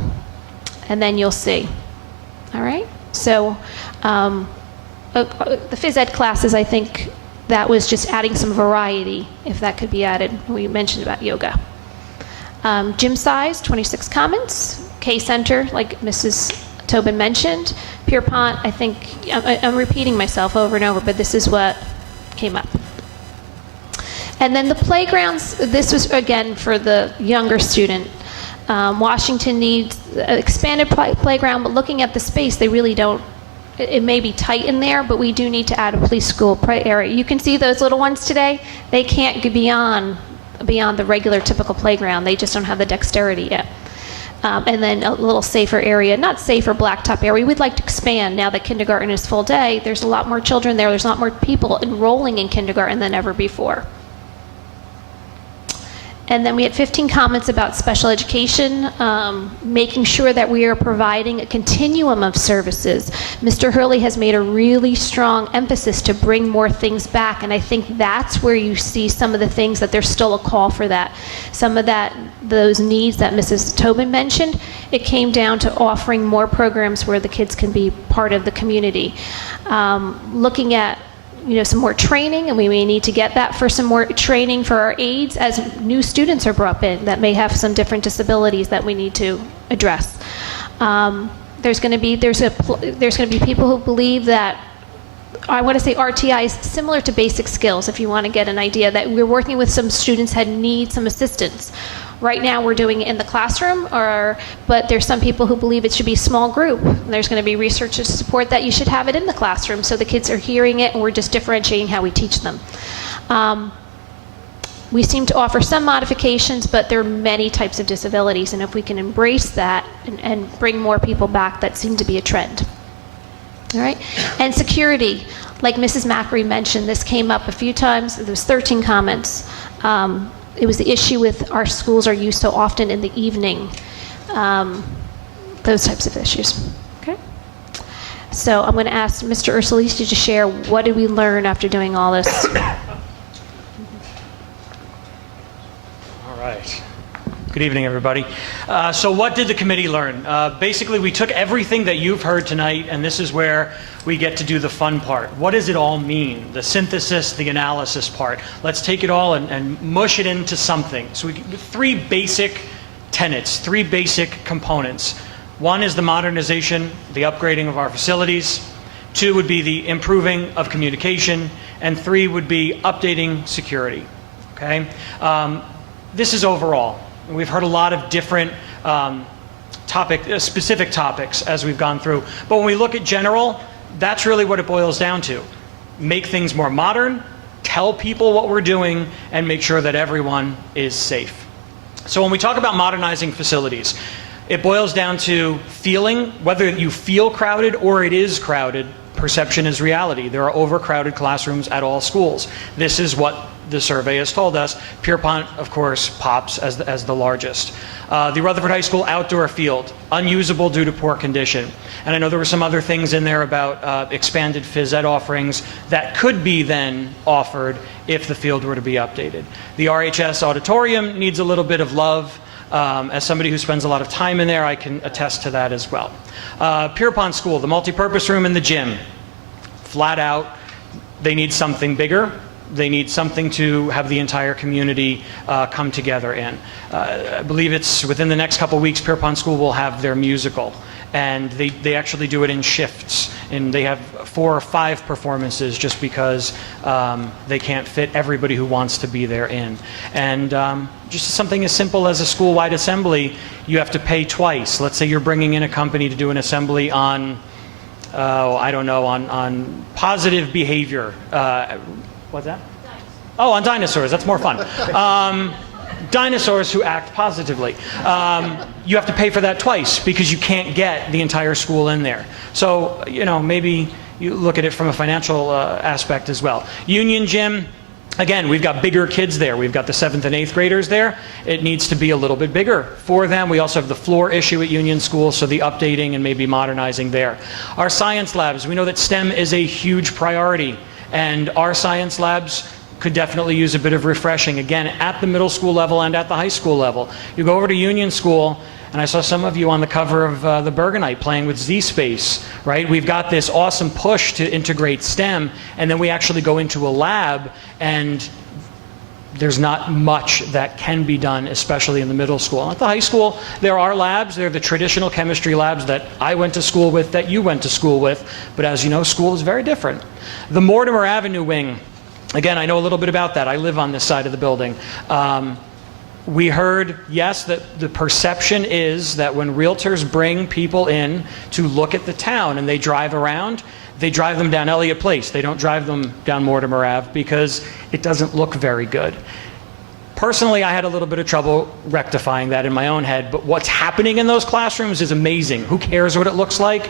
And then you'll see. All right? So the phys ed classes, I think that was just adding some variety, if that could be added. We mentioned about yoga. Gym size, 26 comments. K-Center, like Mrs. Tobin mentioned. Pierpont, I think, I'm repeating myself over and over, but this is what came up. And then the playgrounds, this was, again, for the younger student. Washington needs an expanded playground, but looking at the space, they really don't, it may be tight in there, but we do need to add a police school area. You can see those little ones today, they can't get beyond the regular typical playground. They just don't have the dexterity yet. And then a little safer area, not safer blacktop area. We'd like to expand now that kindergarten is full day. There's a lot more children there. There's a lot more people enrolling in kindergarten than ever before. And then we had 15 comments about special education, making sure that we are providing a continuum of services. Mr. Hurley has made a really strong emphasis to bring more things back, and I think that's where you see some of the things that there's still a call for that. Some of those needs that Mrs. Tobin mentioned, it came down to offering more programs where the kids can be part of the community. Looking at some more training, and we may need to get that for some more training for our aides as new students are brought in that may have some different disabilities that we need to address. There's going to be people who believe that, I want to say RTI is similar to basic skills, if you want to get an idea, that we're working with some students that need some assistance. Right now we're doing it in the classroom, but there's some people who believe it should be small group. There's going to be research to support that you should have it in the classroom so the kids are hearing it and we're just differentiating how we teach them. we seem to offer some modifications, but there are many types of disabilities, and if we can embrace that and bring more people back, that seemed to be a trend. All right, and security, like Mrs. Macri mentioned, this came up a few times. There was 13 comments. It was the issue with our schools are used so often in the evening, those types of issues. Okay. So I'm going to ask Mr. Ursulisi to share what did we learn after doing all this. All right. Good evening, everybody. So what did the committee learn? Basically, we took everything that you've heard tonight, and this is where we get to do the fun part. What does it all mean? The synthesis, the analysis part. Let's take it all and mush it into something. So three basic tenets, three basic components. One is the modernization, the upgrading of our facilities. Two would be the improving of communication. And three would be updating security. Okay? This is overall. We've heard a lot of different specific topics as we've gone through. But when we look at general, that's really what it boils down to. Make things more modern, tell people what we're doing, and make sure that everyone is safe. So when we talk about modernizing facilities, it boils down to feeling, whether you feel crowded or it is crowded, perception is reality. There are overcrowded classrooms at all schools. This is what the survey has told us. Pierpont, of course, pops as the largest. The Rutherford High School outdoor field, unusable due to poor condition. And I know there were some other things in there about expanded phys ed offerings that could be then offered if the field were to be updated. The RHS auditorium needs a little bit of love. As somebody who spends a lot of time in there, I can attest to that as well. Pierpont School, the multipurpose room and the gym, flat out, they need something bigger. They need something to have the entire community come together in. I believe it's within the next couple weeks, Pierpont School will have their musical. And they actually do it in shifts. And they have 4 or 5 performances just because they can't fit everybody who wants to be there in. And just something as simple as a school-wide assembly, you have to pay twice. Let's say you're bringing in a company to do an assembly on, I don't know, on positive behavior. What's that? Oh, on dinosaurs. That's more fun. Dinosaurs who act positively. You have to pay for that twice because you can't get the entire school in there. So, maybe you look at it from a financial aspect as well. Union Gym, again, we've got bigger kids there. We've got the 7th and 8th graders there. It needs to be a little bit bigger for them. We also have the floor issue at Union School, so the updating and maybe modernizing there. Our science labs, we know that STEM is a huge priority. And our science labs could definitely use a bit of refreshing, again, at the middle school level and at the high school level. You go over to Union School, and I saw some of you on the cover of the Bergenite playing with Z-Space, right? We've got this awesome push to integrate STEM, and then we actually go into a lab, and there's not much that can be done, especially in the middle school. At the high school, there are labs. They're the traditional chemistry labs that I went to school with, that you went to school with. But as you know, school is very different. The Mortimer Avenue wing, again, I know a little bit about that. I live on this side of the building. We heard, yes, that the perception is that when realtors bring people in to look at the town and they drive around, they drive them down Elliott Place. They don't drive them down Mortimer Ave because it doesn't look very good. Personally, I had a little bit of trouble rectifying that in my own head, but what's happening in those classrooms is amazing. Who cares what it looks like?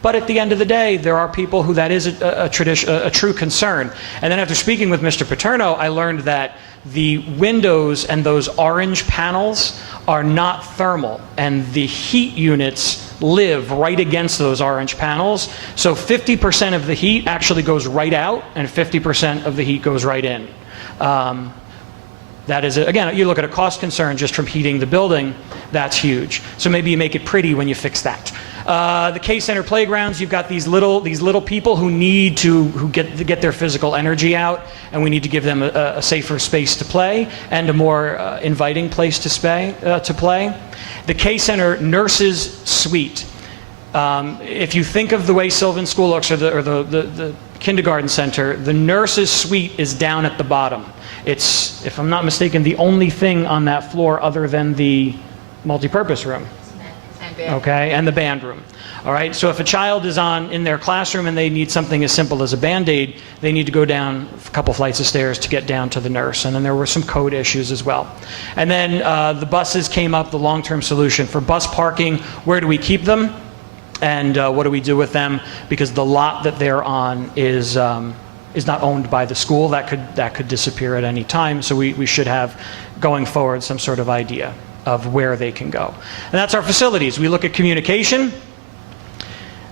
But at the end of the day, there are people who that is a true concern. And then after speaking with Mr. Paterno, I learned that the windows and those orange panels are not thermal, and the heat units live right against those orange panels. So 50% of the heat actually goes right out, and 50% of the heat goes right in. That is, again, you look at a cost concern just from heating the building, that's huge. So maybe you make it pretty when you fix that. The K-Center playgrounds, you've got these little people who need to get their physical energy out, and we need to give them a safer space to play and a more inviting place to play. The K-Center nurses suite. If you think of the way Sylvan School looks, or the kindergarten center, the nurses suite is down at the bottom. It's, if I'm not mistaken, the only thing on that floor other than the multipurpose room. Okay, and the band room. All right, so if a child is in their classroom and they need something as simple as a Band-Aid, they need to go down a couple flights of stairs to get down to the nurse. And then there were some code issues as well. And then the buses came up, the long-term solution. For bus parking, where do we keep them? And what do we do with them? Because the lot that they're on is not owned by the school. That could disappear at any time. So we should have, going forward, some sort of idea of where they can go. And that's our facilities. We look at communication.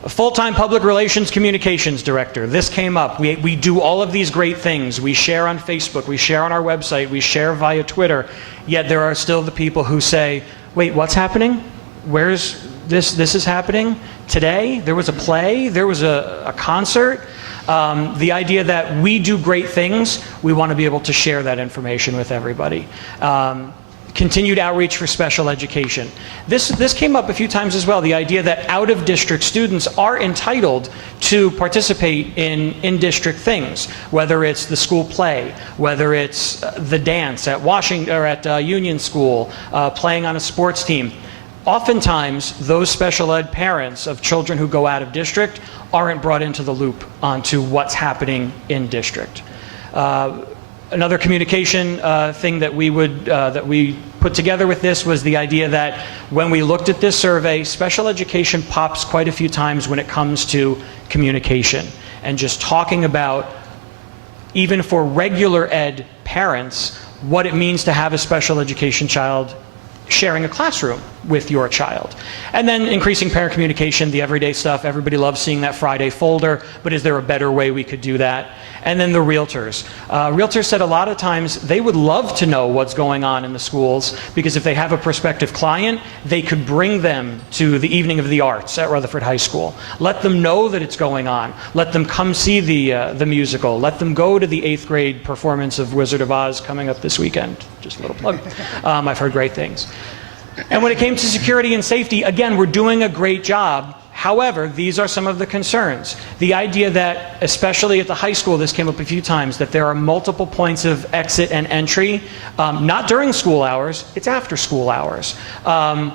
A full-time public relations communications director. This came up. We do all of these great things. We share on Facebook. We share on our website. We share via Twitter. Yet there are still the people who say, wait, what's happening? Where's this? This is happening today? There was a play? There was a concert? The idea that we do great things, we want to be able to share that information with everybody. Continued outreach for special education. This came up a few times as well, the idea that out-of-district students are entitled to participate in in-district things, whether it's the school play, whether it's the dance at Washington or at Union School, playing on a sports team. Oftentimes, those special ed parents of children who go out of district aren't brought into the loop onto what's happening in district. Another communication thing that we put together with this was the idea that when we looked at this survey, special education pops quite a few times when it comes to communication and just talking about, even for regular ed parents, what it means to have a special education child sharing a classroom with your child. And then increasing parent communication, the everyday stuff. Everybody loves seeing that Friday folder, but is there a better way we could do that? And then the realtors. Realtors said a lot of times they would love to know what's going on in the schools, because if they have a prospective client, they could bring them to the Evening of the Arts at Rutherford High School. Let them know that it's going on. Let them come see the musical. Let them go to the 8th grade performance of Wizard of Oz coming up this weekend. Just a little plug. I've heard great things. And when it came to security and safety, again, we're doing a great job. However, these are some of the concerns. The idea that, especially at the high school, this came up a few times, that there are multiple points of exit and entry, not during school hours, it's after school hours.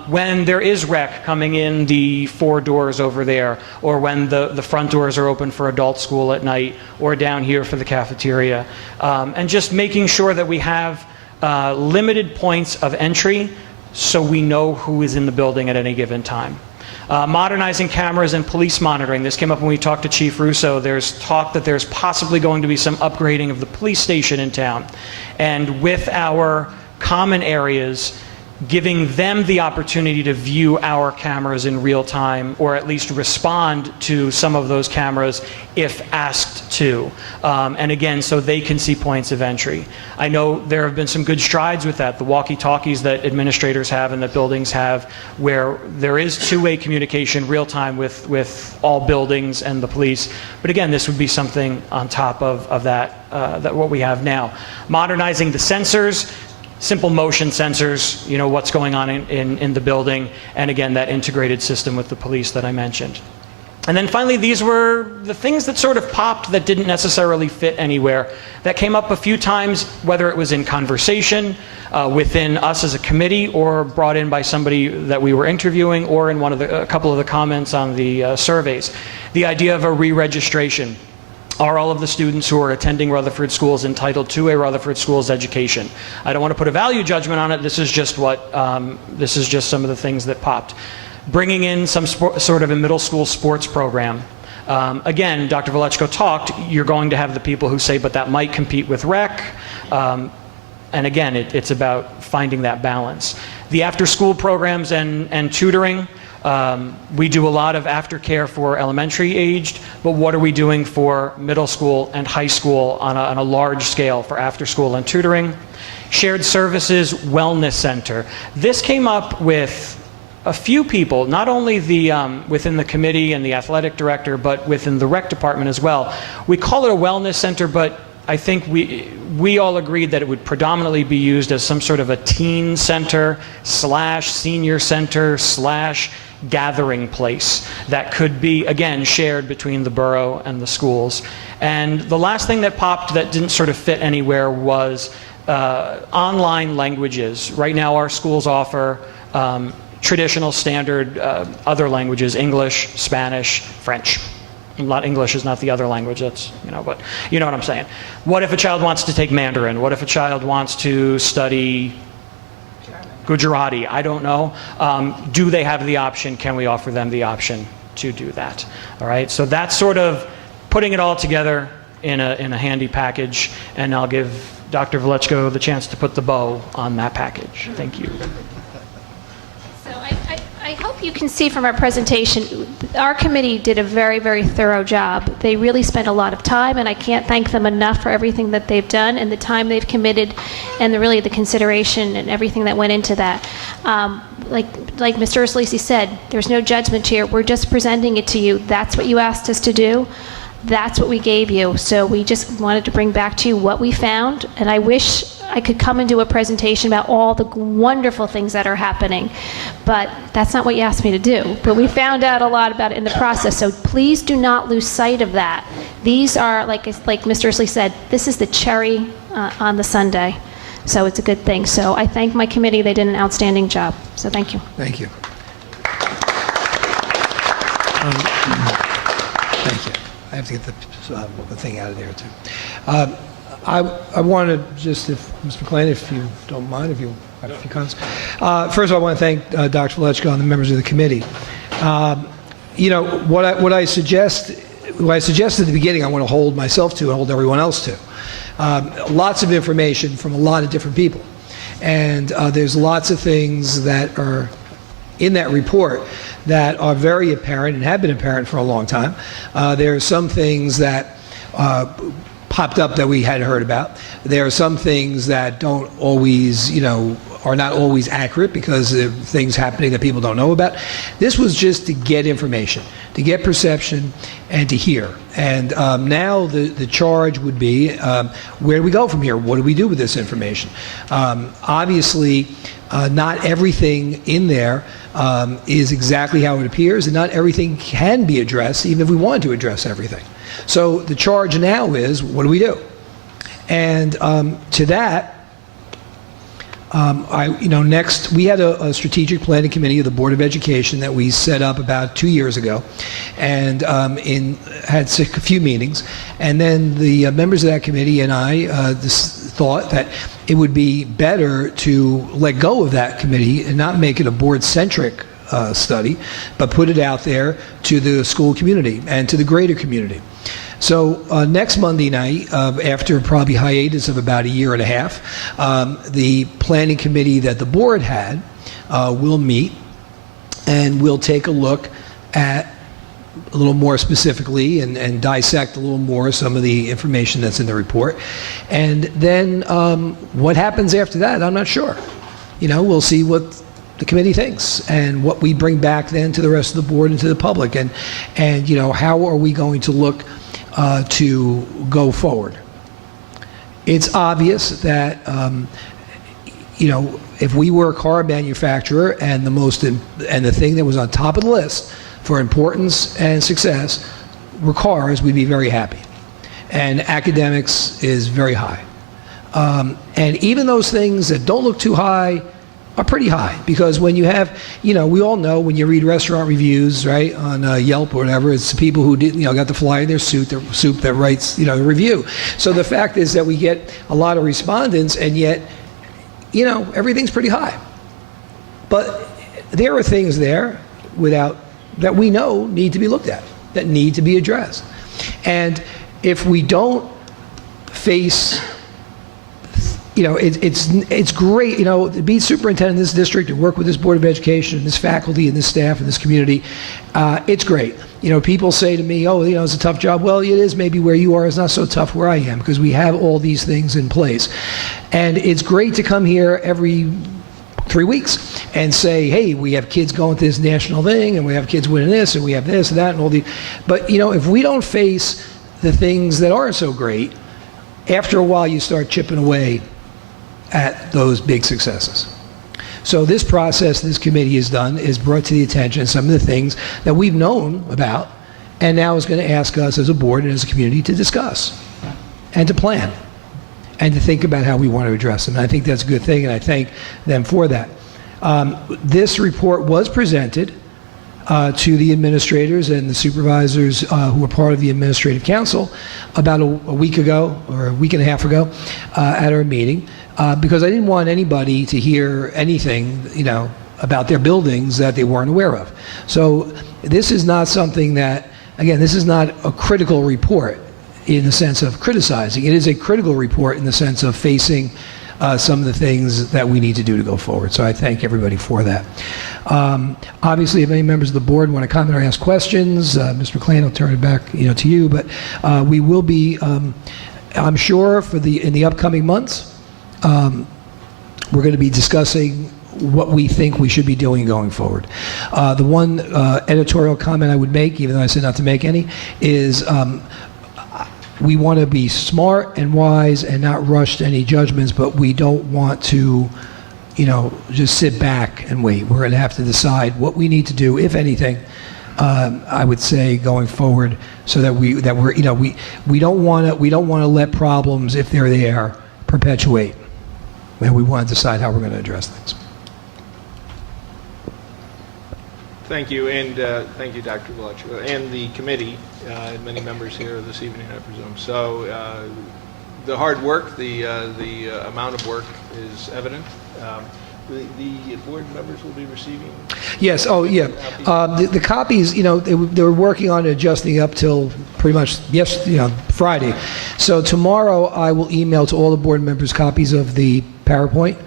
When there is rec coming in the 4 doors over there, or when the front doors are open for adult school at night, or down here for the cafeteria. And just making sure that we have limited points of entry so we know who is in the building at any given time. Modernizing cameras and police monitoring. This came up when we talked to Chief Russo. There's talk that there's possibly going to be some upgrading of the police station in town. And with our common areas, giving them the opportunity to view our cameras in real time, or at least respond to some of those cameras if asked to. And again, so they can see points of entry. I know there have been some good strides with that. The walkie-talkies that administrators have and that buildings have, where there is two-way communication real time with all buildings and the police. But again, this would be something on top of that, what we have now. Modernizing the sensors. Simple motion sensors, you know, what's going on in the building, and again, that integrated system with the police that I mentioned. And then finally, these were the things that sort of popped that didn't necessarily fit anywhere, that came up a few times, whether it was in conversation within us as a committee, or brought in by somebody that we were interviewing, or in a couple of the comments on the surveys. The idea of a re-registration. Are all of the students who are attending Rutherford schools entitled to a Rutherford schools education? I don't want to put a value judgment on it. This is just this is just some of the things that popped. Bringing in some sort of a middle school sports program. Again, Dr. Velechko talked, you're going to have the people who say, but that might compete with rec. And again, it's about finding that balance. The after-school programs and tutoring. We do a lot of aftercare for elementary aged, but what are we doing for middle school and high school on a large scale for after school and tutoring? Shared services wellness center. This came up with a few people, not only within the committee and the athletic director, but within the rec department as well. We call it a wellness center, but I think we all agreed that it would predominantly be used as some sort of a teen center / senior center / gathering place that could be, again, shared between the borough and the schools. And the last thing that popped that didn't sort of fit anywhere was online languages. Right now our schools offer traditional standard other languages, English, Spanish, French. Not English is not the other language, that's, but you know what I'm saying. What if a child wants to take Mandarin? What if a child wants to study Gujarati? I don't know. Do they have the option? Can we offer them the option to do that? All right, so that's sort of putting it all together in a handy package, and I'll give Dr. Velechko the chance to put the bow on that package. Thank you. So I hope you can see from our presentation, our committee did a very, very thorough job. They really spent a lot of time, and I can't thank them enough for everything that they've done and the time they've committed and really the consideration and everything that went into that. Like Mr. Ursulisi said, there's no judgment here. We're just presenting it to you. That's what you asked us to do. That's what we gave you. So we just wanted to bring back to you what we found, and I wish I could come and do a presentation about all the wonderful things that are happening, but that's not what you asked me to do. But we found out a lot about it in the process, so please do not lose sight of that. These are, like Mr. Ursulisi said, this is the cherry on the sundae, so it's a good thing. So I thank my committee. They did an outstanding job, so thank you. Thank you. Thank you. I have to get the thing out of there, too. I want to just, if Mr. McLean, if you don't mind, if you have a few comments. First of all, I want to thank Dr. Velechko and the members of the committee. What I suggested at the beginning, I want to hold myself to and hold everyone else to. Lots of information from a lot of different people. And there's lots of things that are in that report that are very apparent and have been apparent for a long time. There are some things that popped up that we hadn't heard about. There are some things that don't always, are not always accurate because of things happening that people don't know about. This was just to get information, to get perception, and to hear. And now the charge would be, where do we go from here? What do we do with this information? Obviously, not everything in there is exactly how it appears, and not everything can be addressed, even if we want to address everything. So the charge now is, what do we do? And to that, next we had a strategic planning committee of the Board of Education that we set up about 2 years ago, and had a few meetings, and then the members of that committee and I thought that it would be better to let go of that committee and not make it a board-centric study, but put it out there to the school community and to the greater community. So next Monday night, after probably hiatus of about a year and a half, the planning committee that the board had will meet, and we'll take a look at a little more specifically and dissect a little more some of the information that's in the report. And then what happens after that, I'm not sure. We'll see what the committee thinks and what we bring back then to the rest of the board and to the public, and how are we going to look to go forward. It's obvious that if we were a car manufacturer and the thing that was on top of the list for importance and success were cars, we'd be very happy. And academics is very high. And even those things that don't look too high are pretty high, because when you have, we all know when you read restaurant reviews, right, on Yelp or whatever, it's the people who did, got the fly in their soup that writes, the review. So the fact is that we get a lot of respondents, and yet, everything's pretty high. But there are things there that we know need to be looked at, that need to be addressed. And if we don't face, it's great, to be superintendent in this district and work with this Board of Education and this faculty and this staff and this community. It's great. People say to me, oh, it's a tough job. Well, it is maybe where you are. It's not so tough where I am, because we have all these things in place. And it's great to come here every 3 weeks and say, hey, we have kids going to this national thing, and we have kids winning this, and we have this and that and all these. But, if we don't face the things that aren't so great, after a while you start chipping away at those big successes. So this process this committee has done is brought to the attention some of the things that we've known about, and now is going to ask us as a board and as a community to discuss and to plan and to think about how we want to address them. And I think that's a good thing, and I thank them for that. This report was presented to the administrators and the supervisors who were part of the administrative council about a week ago or a week and a half ago at our meeting, because I didn't want anybody to hear anything, about their buildings that they weren't aware of. So this is not something that, again, this is not a critical report in the sense of criticizing. It is a critical report in the sense of facing some of the things that we need to do to go forward. So I thank everybody for that. Obviously, if any members of the board want to comment or ask questions, Mr. McLean, I'll turn it back to you. But we will be, I'm sure, in the upcoming months, we're going to be discussing what we think we should be doing going forward. The one editorial comment I would make, even though I said not to make any, is we want to be smart and wise and not rush to any judgments, but we don't want to, just sit back and wait. We're going to have to decide what we need to do, if anything, I would say, going forward, so that we don't want to let problems, if they're there, perpetuate. And we want to decide how we're going to address things. Thank you, and thank you, Dr. Valleccio, and the committee, and many members here this evening, I presume. So the hard work, the amount of work is evident. The board members will be receiving? Yes, oh yeah. The copies, they were working on adjusting up till pretty much Friday. So tomorrow I will email to all the board members copies of the PowerPoint.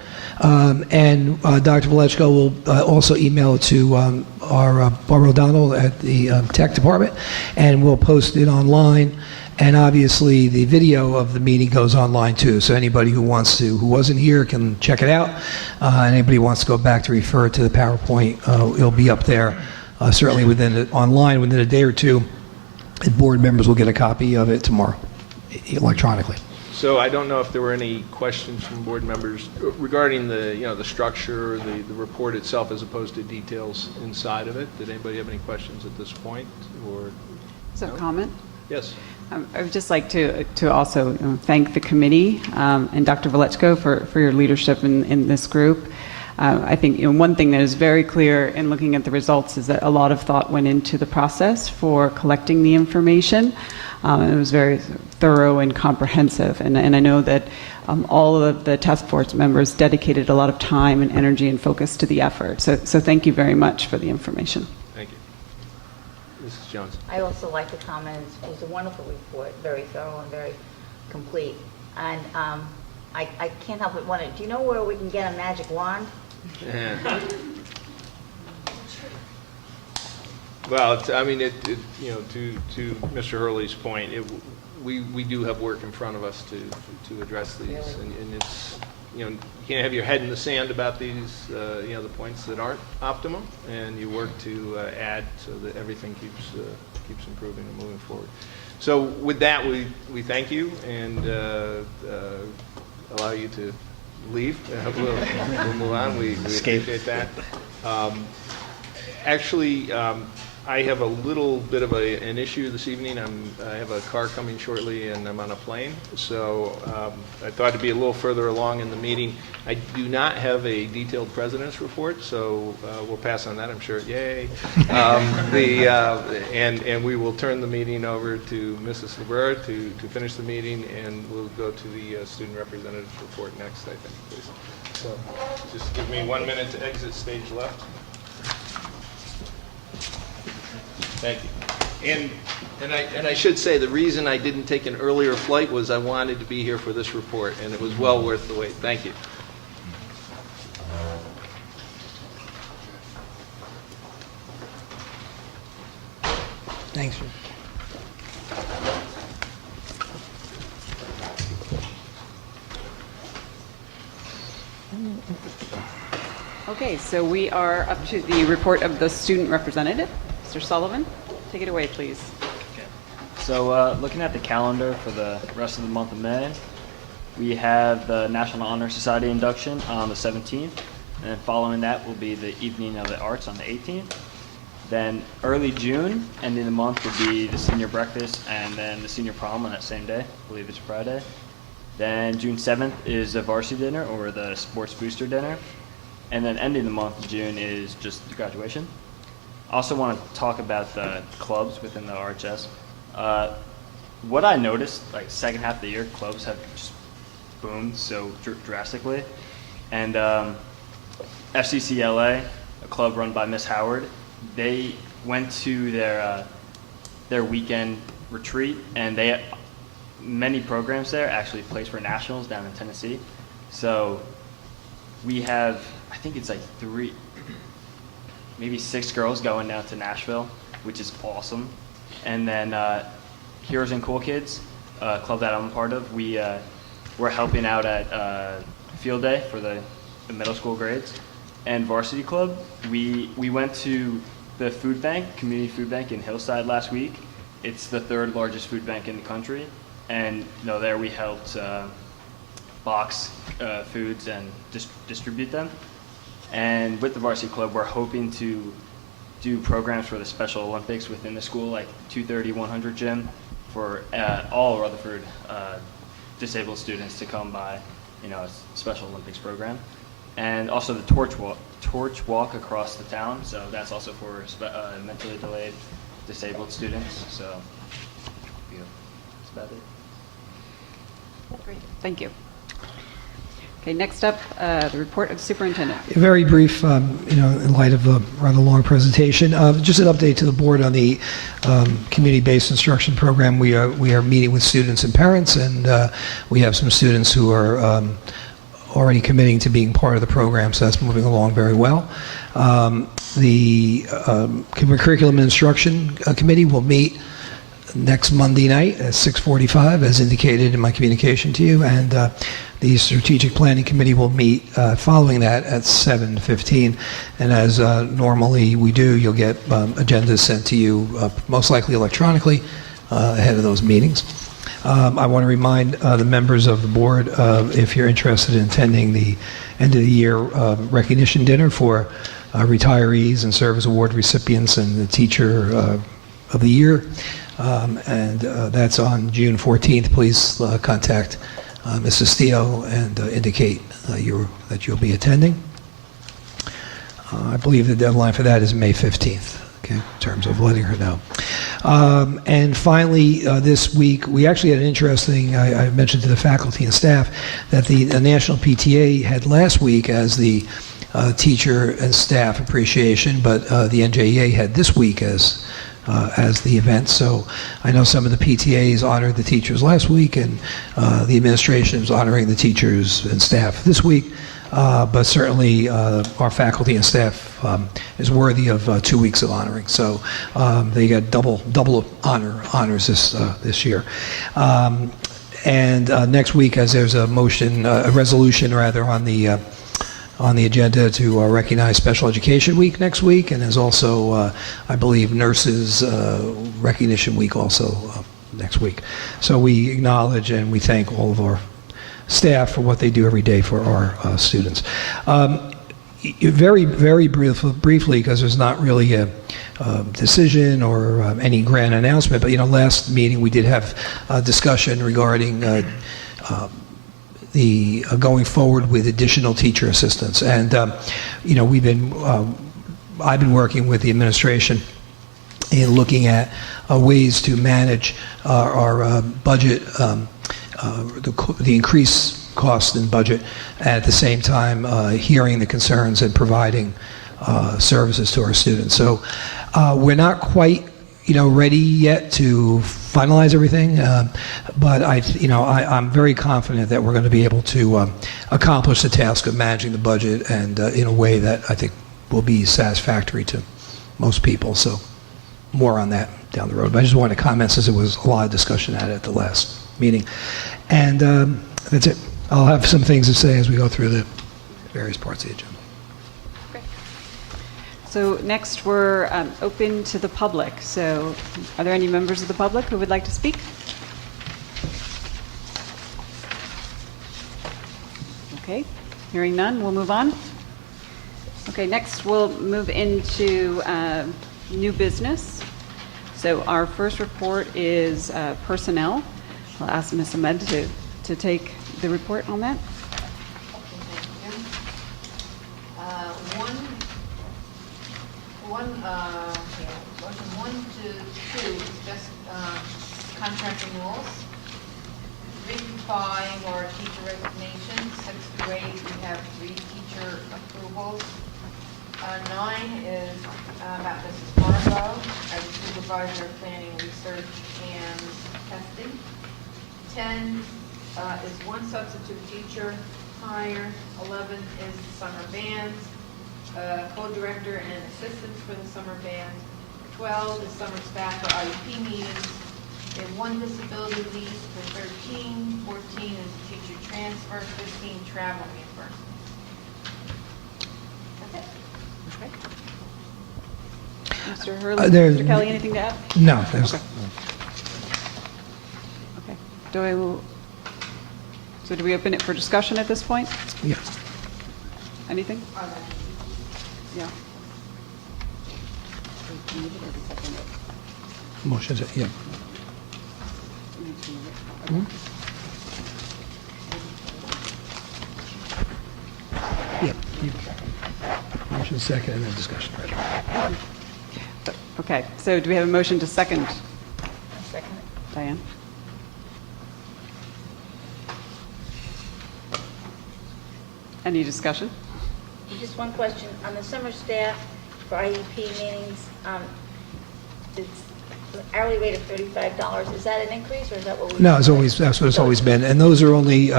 And Dr. Valleccio will also email it to our Barbara O'Donnell at the tech department, and we'll post it online. And obviously, the video of the meeting goes online too. So anybody who wasn't here, can check it out. And anybody who wants to go back to refer to the PowerPoint, it'll be up there. Certainly online within a day or two. And board members will get a copy of it tomorrow, electronically. So I don't know if there were any questions from board members regarding the structure, the report itself, as opposed to details inside of it. Did anybody have any questions at this point? Or no? Comment? Yes. I would just like to also thank the committee and Dr. Valleccio for your leadership in this group. I think one thing that is very clear in looking at the results is that a lot of thought went into the process for collecting the information. It was very thorough and comprehensive, and I know that all of the task force members dedicated a lot of time and energy and focus to the effort. So thank you very much for the information. Thank you. Mrs. Jones. I also like the comments. It was a wonderful report, very thorough and very complete. And I can't help but wonder, do you know where we can get a magic wand? Yeah. Well, to Mr. Hurley's point, we do have work in front of us to address these, and it's you can't have your head in the sand about these the points that aren't optimum, and you work to add so that everything keeps improving and moving forward. So with that, we thank you and allow you to leave. We'll move on. We appreciate that. Actually, I have a little bit of an issue this evening. I have a car coming shortly, and I'm on a plane. So I thought to be a little further along in the meeting. I do not have a detailed president's report, so we'll pass on that, I'm sure. Yay. And we will turn the meeting over to Mrs. LeBreur to finish the meeting, and we'll go to the student representative's report next, I think, please. So just give me 1 minute to exit stage left. Thank you. And I should say the reason I didn't take an earlier flight was I wanted to be here for this report, and it was well worth the wait. Thank you. Thanks. Okay, so we are up to the report of the student representative. Mr. Sullivan, take it away, please. Okay. So looking at the calendar for the rest of the month of May, we have the National Honor Society induction on the 17th, and then following that will be the Evening of the Arts on the 18th. Then early June, ending the month, will be the senior breakfast and then the senior prom on that same day. I believe it's Friday. Then June 7th is the varsity dinner or the sports booster dinner. And then ending the month of June is just graduation. I also want to talk about the clubs within the RHS. What I noticed, like second half of the year, clubs have just boomed so drastically. And FCCLA, a club run by Miss Howard, they went to their weekend retreat, and many programs there actually placed for nationals down in Tennessee. So we have, I think it's like maybe 6 girls going down to Nashville, which is awesome. And then Heroes and Cool Kids, a club that I'm a part of, we're helping out at field day for the middle school grades. And Varsity Club, we went to the food bank, community food bank in Hillside last week. It's the 3rd largest food bank in the country. And there we helped box foods and distribute them. And with the Varsity Club, we're hoping to do programs for the Special Olympics within the school, like 230, 100 gym, for all Rutherford disabled students to come by, a Special Olympics program. And also the torch walk across the town, so that's also for mentally delayed disabled students. So that's about it. Great, thank you. Okay, next up, the report of the superintendent. Very brief, in light of the rather long presentation. Just an update to the board on the community-based instruction program. We are meeting with students and parents, and we have some students who are already committing to being part of the program, so that's moving along very well. The Curriculum and Instruction Committee will meet next Monday night at 6:45, as indicated in my communication to you, and the Strategic Planning Committee will meet following that at 7:15. And as normally we do, you'll get agendas sent to you, most likely electronically, ahead of those meetings. I want to remind the members of the board, if you're interested in attending the end of the year recognition dinner for retirees and service award recipients and the teacher of the year, and that's on June 14th. Please contact Mrs. Steele and indicate that you'll be attending. I believe the deadline for that is May 15th. Okay, in terms of letting her know. And finally, this week, we actually had an interesting, I mentioned to the faculty and staff that the National PTA had last week as the teacher and staff appreciation, but the NJEA had this week as the event. So I know some of the PTAs honored the teachers last week, and the administration is honoring the teachers and staff this week. But certainly our faculty and staff is worthy of 2 weeks of honoring. So they got double honors this year. And next week, as there's a resolution rather on the agenda to recognize Special Education Week next week, and there's also, I believe, Nurses Recognition Week also next week. So we acknowledge and we thank all of our staff for what they do every day for our students. Very, very briefly, because there's not really a decision or any grand announcement, but last meeting we did have a discussion regarding the going forward with additional teacher assistants, and I've been working with the administration in looking at ways to manage our budget. The increased cost in budget, and at the same time hearing the concerns and providing services to our students. So we're not quite ready yet to finalize everything, but I'm very confident that we're going to be able to accomplish the task of managing the budget, and in a way that I think will be satisfactory to most people. So more on that down the road. But I just wanted to comment, since there was a lot of discussion at the last meeting. And that's it. I'll have some things to say as we go through the various parts of the agenda. Okay. So next we're open to the public. So are there any members of the public who would like to speak? Okay, hearing none, we'll move on. Okay, next we'll move into new business. So our first report is personnel. I'll ask Ms. Ahmed to take the report on that. here. Motion 1 to 2 is just contract renewals. 3 through 5 are teacher resignations. 6 through 8, we have 3 teacher approvals. 9 is about Mrs. Margot as supervisor of planning, research, and testing. 10 is 1 substitute teacher hire. 11 is the summer band, co-director and assistants for the summer band. 12 is summer staff for IEP meetings. We have 1 disability leave for 13. 14 is teacher transfer. 15 travel reimbursement. That's it. Mr. Hurley, There- Mr. Kelly, anything to add? No, there's, Okay. Okay. So do we open it for discussion at this point? yeah. Anything? Yeah. Motion's, yeah. Yeah. Motion second and then discussion. Right. Okay, so do we have a motion to second? Second. Diane? Any discussion? Just one question. On the summer staff for IEP meetings, it's an hourly rate of $35. Is that an increase, or is that what we? No, that's what it's always been. And those are only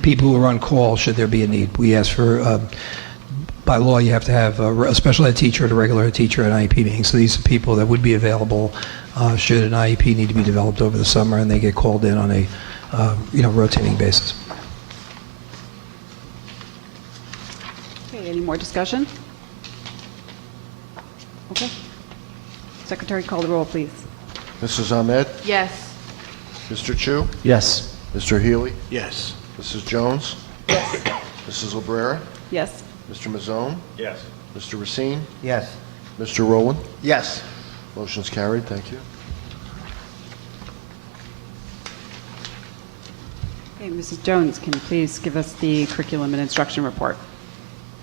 people who are on call should there be a need. We ask for, by law, you have to have a special ed teacher and a regular ed teacher at an IEP meeting. So these are people that would be available should an IEP need to be developed over the summer, and they get called in on a rotating basis. Okay, any more discussion? Okay. Secretary, call the roll, please. Mrs. Ahmed? Yes. Mr. Chu? Yes. Mr. Healy? Yes. Mrs. Jones? Yes. Mrs. Lebrera? Yes. Mr. Mazzone? Yes. Mr. Racine? Yes. Mr. Rowland? Yes. Motion's carried. Thank you. Okay, Mrs. Jones, can you please give us the curriculum and instruction report?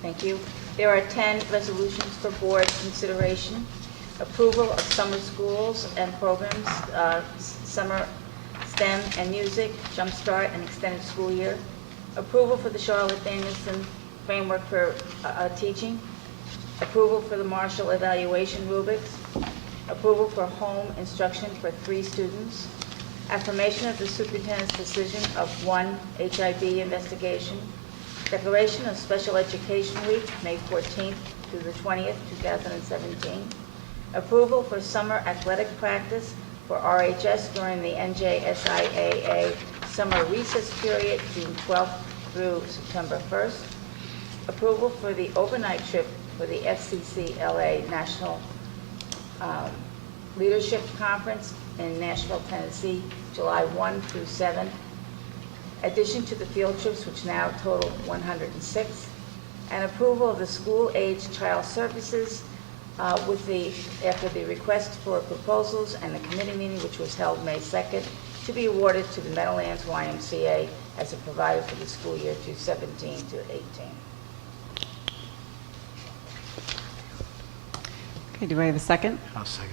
Thank you. There are 10 resolutions for board consideration. Approval of summer schools and programs, summer STEM and music, Jumpstart and extended school year. Approval for the Charlotte Danielson framework for teaching. Approval for the Marshall evaluation rubrics. Approval for home instruction for 3 students. Affirmation of the superintendent's decision of 1 HIV investigation. Declaration of Special Education Week, May 14th through the 20th, 2017. Approval for summer athletic practice for RHS during the NJSIAA summer recess period, June 12th through September 1st. Approval for the overnight trip for the FCCLA National Leadership Conference in Nashville, Tennessee, July 1 through 7. Addition to the field trips, which now total 106. And approval of the school-age child services after the request for proposals and the committee meeting, which was held May 2nd, to be awarded to the Meadowlands YMCA as a provider for the school year 2017 to 18. Okay, do I have a second? I'll second.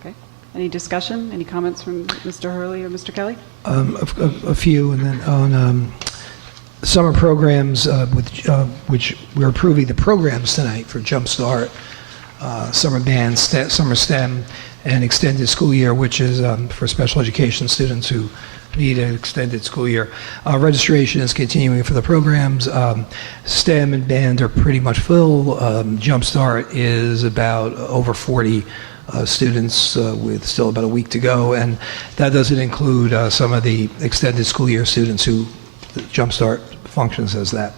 Okay. Any discussion? Any comments from Mr. Hurley or Mr. Kelly? A few, and then on summer programs, which we're approving the programs tonight for Jumpstart, summer band, summer STEM, and extended school year, which is for special education students who need an extended school year. Registration is continuing for the programs. STEM and band are pretty much full. Jumpstart is about over 40 students with still about a week to go, and that doesn't include some of the extended school year students who Jumpstart functions as that.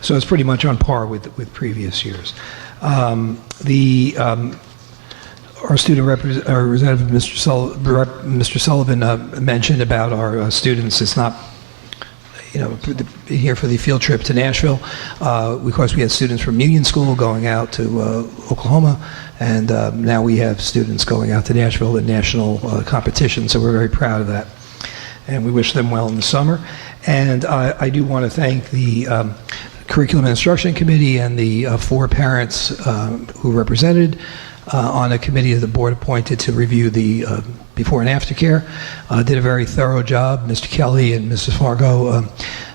So it's pretty much on par with previous years. Our student representative, Mr. Sullivan, mentioned about our students. It's not, here for the field trip to Nashville. Of course, we had students from Union School going out to Oklahoma, and now we have students going out to Nashville in national competition, so we're very proud of that. And we wish them well in the summer. And I do want to thank the Curriculum and Instruction Committee and the 4 parents who represented. on a committee of the board appointed to review the before and after care. Did a very thorough job. Mr. Kelly and Mrs. Fargo.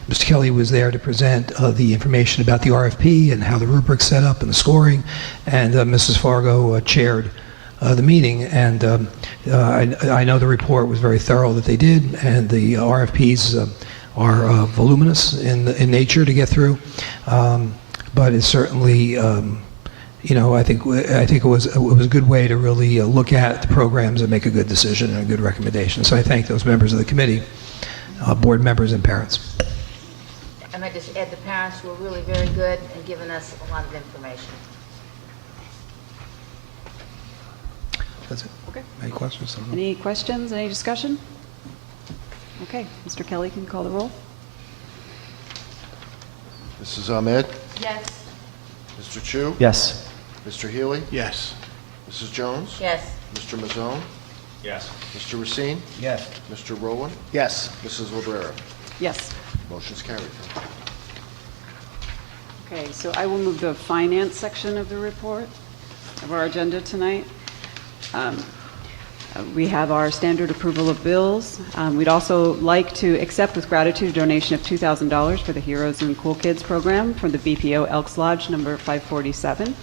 Mr. Kelly was there to present the information about the RFP and how the rubric's set up and the scoring, and Mrs. Fargo chaired the meeting, and I know the report was very thorough that they did, and the RFPs are voluminous in nature to get through, but it's certainly, I think it was a good way to really look at the programs and make a good decision and a good recommendation. So I thank those members of the committee, board members and parents. And I just add the parents were really very good and giving us a lot of information. That's it. Okay. Any questions? Any questions, any discussion? Okay, Mr. Kelly can call the roll. Mrs. Ahmed? Yes. Mr. Chu? Yes. Mr. Healy? Yes. Mrs. Jones? Yes. Mr. Mazzone? Yes. Mr. Racine? Yes. Mr. Rowland? Yes. Mrs. Librera? Yes. Motion's carried. Okay, so I will move the finance section of the report of our agenda tonight. We have our standard approval of bills. We'd also like to accept with gratitude a donation of $2,000 for the Heroes and Cool Kids program from the BPO Elks Lodge number 547.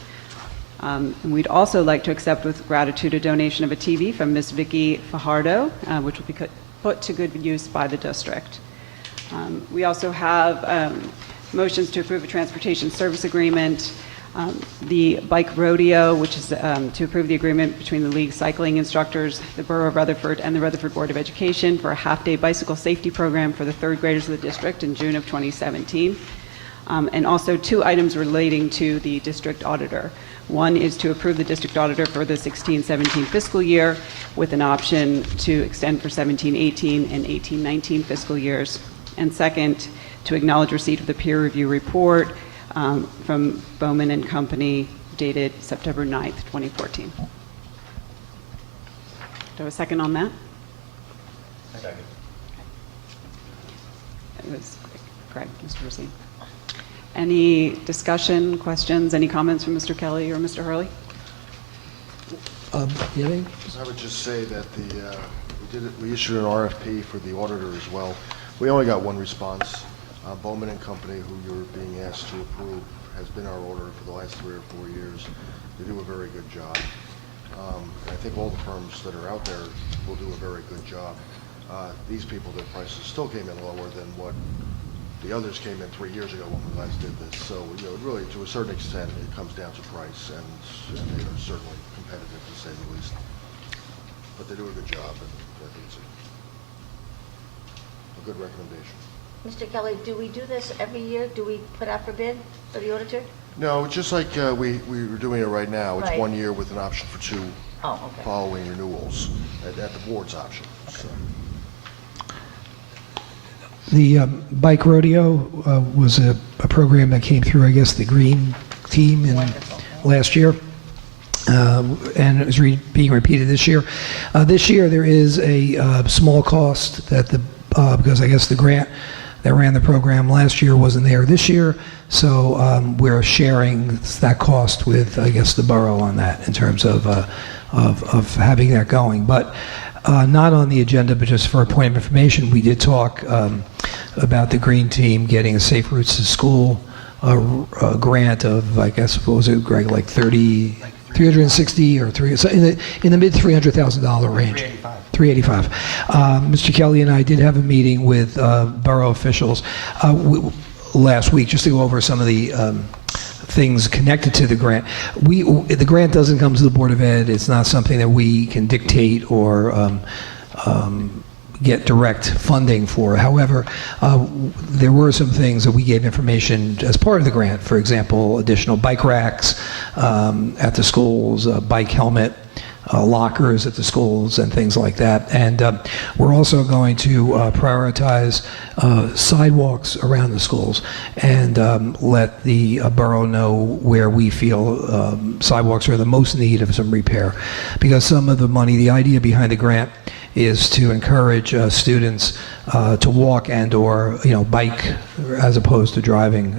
And we'd also like to accept with gratitude a donation of a TV from Miss Vicki Fajardo, which will be put to good use by the district. We also have motions to approve a transportation service agreement, the bike rodeo, which is to approve the agreement between the league cycling instructors, the Borough of Rutherford, and the Rutherford Board of Education for a half-day bicycle safety program for the third graders of the district in June of 2017. And also 2 items relating to the district auditor. One is to approve the district auditor for the 16-17 fiscal year with an option to extend for 17-18 and 18-19 fiscal years. And second, to acknowledge receipt of the peer review report from Bowman and Company dated September 9th, 2014. Do I have a second on that? Second. It was Craig, Mr. Racine. Any discussion, questions, any comments from Mr. Kelly or Mr. Hurley? You have any? I would just say that we issued an RFP for the auditor as well. We only got one response. Bowman and Company, who you're being asked to approve, has been our auditor for the last 3 or 4 years. They do a very good job. I think all the firms that are out there will do a very good job. These people, their prices still came in lower than what the others came in 3 years ago when we last did this. So, really, to a certain extent, it comes down to price, and they are certainly competitive, to say the least. But they do a good job, and I think it's a good recommendation. Mr. Kelly, do we do this every year? Do we put out for bid for the auditor? No, just like we were doing it right now. It's Right. 1 year with an option for 2 Okay. following renewals at the board's option. So. The bike rodeo was a program that came through, I guess, the Green Team last year, and it was being repeated this year. This year there is a small cost that because I guess the grant that ran the program last year wasn't there this year, so we're sharing that cost with, I guess, the borough on that in terms of having that going. But not on the agenda, but just for a point of information, we did talk about the Green Team getting a Safe Routes to School grant of, I guess, what was it, Greg, like 360 or in the mid $300,000 range. 385. Mr. Kelly and I did have a meeting with borough officials last week just to go over some of the things connected to the grant. The grant doesn't come to the Board of Ed. It's not something that we can dictate or get direct funding for. However, there were some things that we gave information as part of the grant. For example, additional bike racks at the schools, bike helmet, lockers at the schools, and things like that. And we're also going to prioritize sidewalks around the schools and let the borough know where we feel sidewalks are the most in need of some repair. Because some of the money, the idea behind the grant is to encourage students to walk and or bike as opposed to driving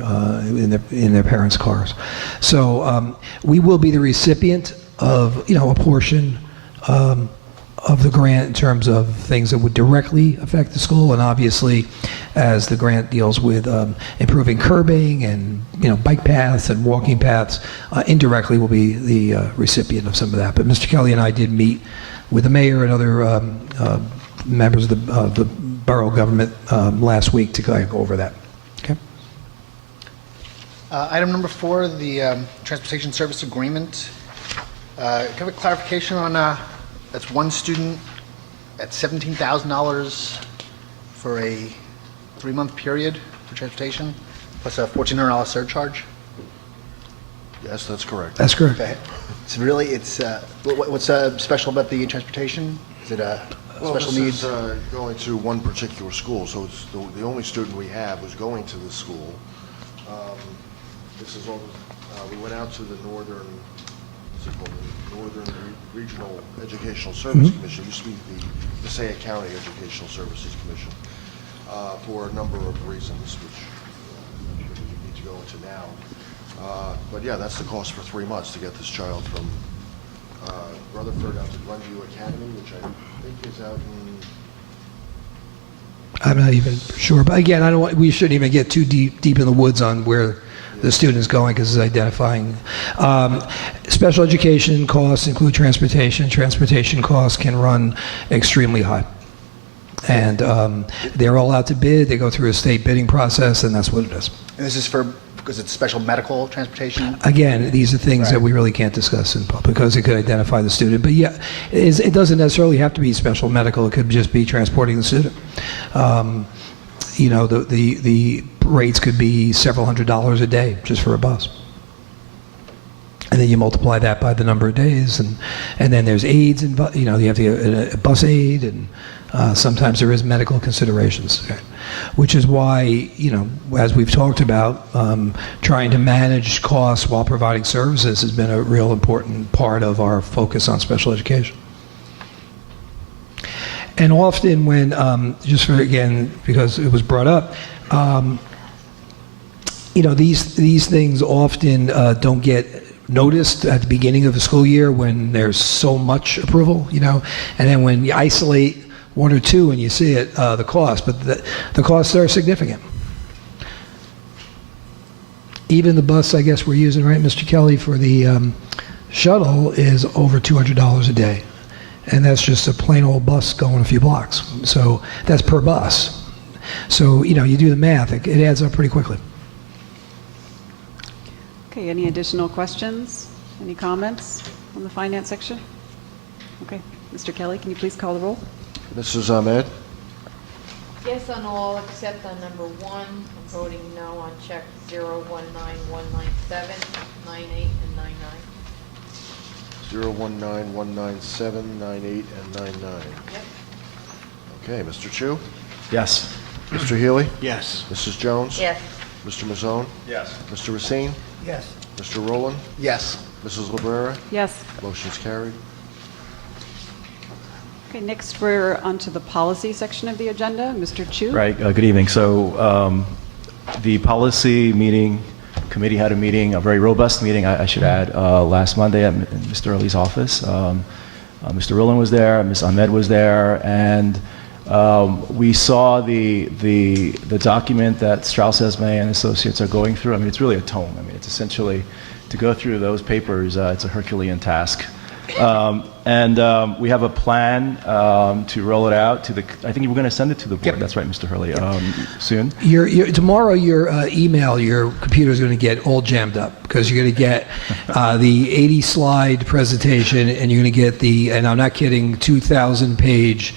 in their parents' cars. So we will be the recipient of, a portion of the grant in terms of things that would directly affect the school, and obviously, as the grant deals with improving curbing and bike paths and walking paths, indirectly will be the recipient of some of that. But Mr. Kelly and I did meet with the mayor and other members of the borough government last week to kind of go over that. Okay. Item number 4, the transportation service agreement. Can I have a clarification on that's one student at $17,000 for a 3-month period for transportation, plus a $1,400 surcharge? Yes, that's correct. That's correct. Okay. It's what's special about the transportation? Is it a special needs? This is going to one particular school, so it's the only student we have who's going to the school. This is all. We went out to the Northern Regional Educational Service Commission, used to be the Passaic County Educational Services Commission, for a number of reasons, which we need to go into now. But yeah, that's the cost for 3 months to get this child from Rutherford out to Glenview Academy, which I think is out in... I'm not even sure, but again, we shouldn't even get too deep in the woods on where the student is going, because it's identifying. Special education costs include transportation. Transportation costs can run extremely high. And they're all out to bid. They go through a state bidding process, and that's what it is. And this is because it's special medical transportation? Again, these are things Right. that we really can't discuss in public because it could identify the student. But yeah, it doesn't necessarily have to be special medical. It could just be transporting the student. The rates could be several $100s a day just for a bus. And then you multiply that by the number of days, and then there's aids, and you have to get a bus aid, and sometimes there is medical considerations, okay? Which is why, as we've talked about, trying to manage costs while providing services has been a real important part of our focus on special education. And often when, because it was brought up, these things often don't get noticed at the beginning of the school year when there's so much approval, and then when you isolate one or two and you see it, the cost, but the costs are significant. Even the bus, I guess we're using, right, Mr. Kelly, for the shuttle is over $200 a day. And that's just a plain old bus going a few blocks. So that's per bus. So, you do the math, it adds up pretty quickly. Okay, any additional questions? Any comments on the finance section? Okay, Mr. Kelly, can you please call the roll? Mrs. Ahmed? Yes on all except on number 1. I'm voting no on check 019197, 98, and 99. 019197, 98, and 99. Yep. Okay, Mr. Chu? Yes. Mr. Healy? Yes. Mrs. Jones? Yes. Mr. Mazzone? Yes. Mr. Racine? Yes. Mr. Rowland? Yes. Mrs. Cabrera? Yes. Motion's carried. Okay, next we're onto the policy section of the agenda. Mr. Chu? Right, good evening. So the policy committee had a meeting, a very robust meeting, I should add, last Monday at Mr. Early's office. Mr. Rowland was there, Ms. Ahmed was there, and we saw the document that Strauss Esme and Associates are going through. I mean, it's really a tome. I mean, it's essentially, to go through those papers, it's a Herculean task. We have a plan to roll it out to I think we're going to send it to the board. Yep. That's right, Mr. Hurley, soon. Tomorrow, your email, your computer is going to get all jammed up because you're going to get the 80-slide presentation, and you're going to get and I'm not kidding, 2,000-page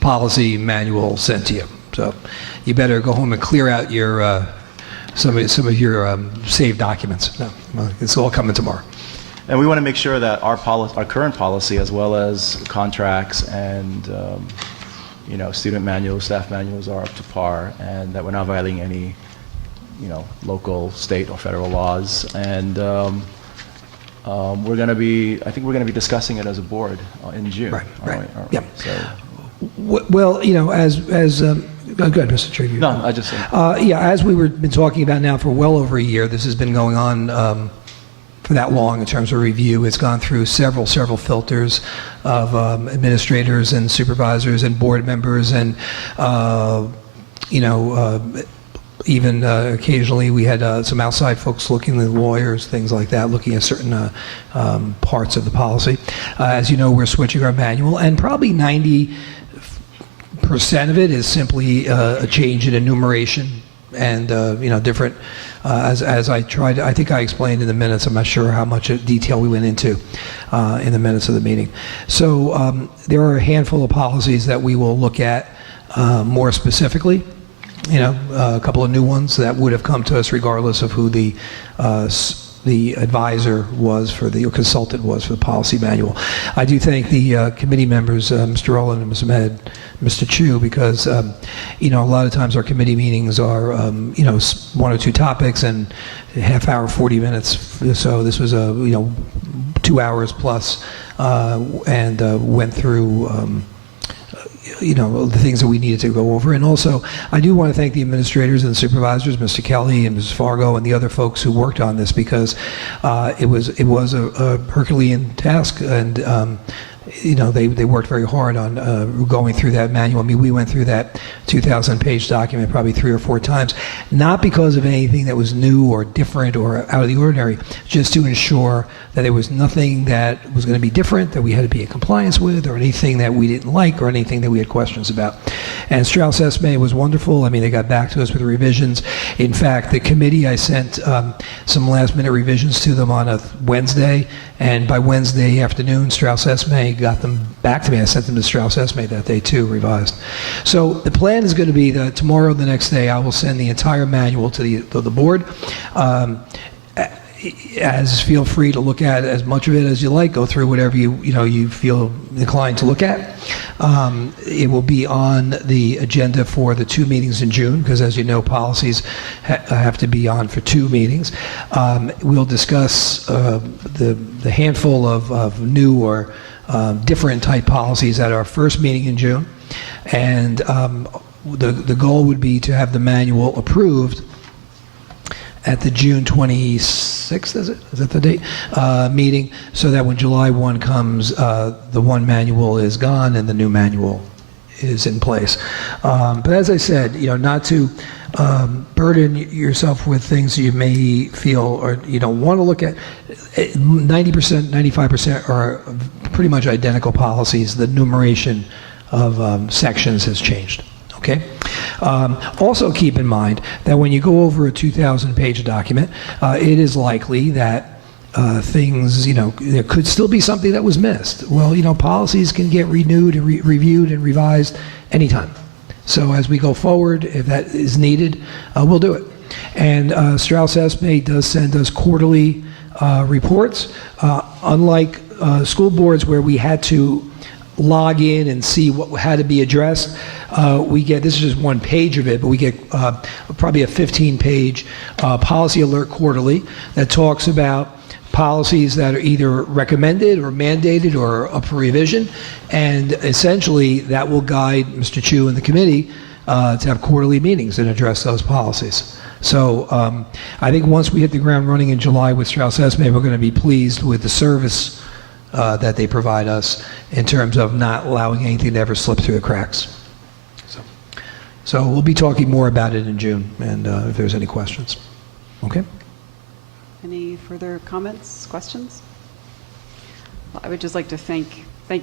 policy manual sent to you. So you better go home and clear out your some of your saved documents. No, it's all coming tomorrow. And we want to make sure that our current policy, as well as contracts and student manuals, staff manuals, are up to par, and that we're not violating any local, state, or federal laws. And we're going to be discussing it as a board in June. Right. Aren't we? Yep. So, well, as go ahead, Mr. Chair. no, I just as we've been talking about now for well over a year, this has been going on for that long in terms of review. It's gone through several filters of administrators and supervisors and board members, and even occasionally we had some outside folks looking at lawyers, things like that, looking at certain parts of the policy. As you know, we're switching our manual, and probably 90% of it is simply a change in enumeration and different. As I tried, I think I explained in the minutes. I'm not sure how much detail we went into in the minutes of the meeting. So there are a handful of policies that we will look at more specifically. A couple of new ones that would have come to us regardless of who the advisor was or consultant was for the policy manual. I do thank the committee members, Mr. Rowland and Ms. Ahmed, Mr. Chu, because a lot of times our committee meetings are one or two topics and a half hour, 40 minutes. So this was 2 hours plus, and went through the things that we needed to go over. And also, I do want to thank the administrators and the supervisors, Mr. Kelly and Mrs. Fargo, and the other folks who worked on this, because it was a Herculean task, and they worked very hard on going through that manual. I mean, we went through that 2,000-page document probably 3 or 4 times, not because of anything that was new or different or out of the ordinary, just to ensure that there was nothing that was going to be different, that we had to be in compliance with, or anything that we didn't like, or anything that we had questions about. And Strauss Esme was wonderful. I mean, they got back to us with revisions. In fact, the committee, I sent some last-minute revisions to them on a Wednesday, and by Wednesday afternoon, Strauss Esme got them back to me. I sent them to Strauss Esme that day too, revised. So the plan is going to be that tomorrow, the next day, I will send the entire manual to the board. As feel free to look at as much of it as you like. Go through whatever you feel inclined to look at. It will be on the agenda for the 2 meetings in June, because as you know, policies have to be on for 2 meetings. We'll discuss the handful of new or different type policies at our first meeting in June, and the goal would be to have the manual approved at the June 26th, is that the date, meeting, so that when July 1 comes, the one manual is gone and the new manual is in place. But as I said, not to burden yourself with things you may feel or you don't want to look at. 90%, 95% are pretty much identical policies. The numeration of sections has changed. Okay. Also keep in mind that when you go over a 2,000-page document, it is likely that things, there could still be something that was missed. Well, policies can get renewed and reviewed and revised anytime. So as we go forward, if that is needed, we'll do it. And Strauss Esme does send us quarterly reports. Unlike school boards where we had to log in and see what had to be addressed, we get, this is just one page of it, but we get probably a 15-page policy alert quarterly that talks about policies that are either recommended or mandated or up for revision, and essentially that will guide Mr. Chu and the committee to have quarterly meetings and address those policies. So I think once we hit the ground running in July with Strauss Esme, we're going to be pleased with the service that they provide us in terms of not allowing anything to ever slip through the cracks. So we'll be talking more about it in June, and if there's any questions. Okay? Any further comments, questions? Well, I would just like to thank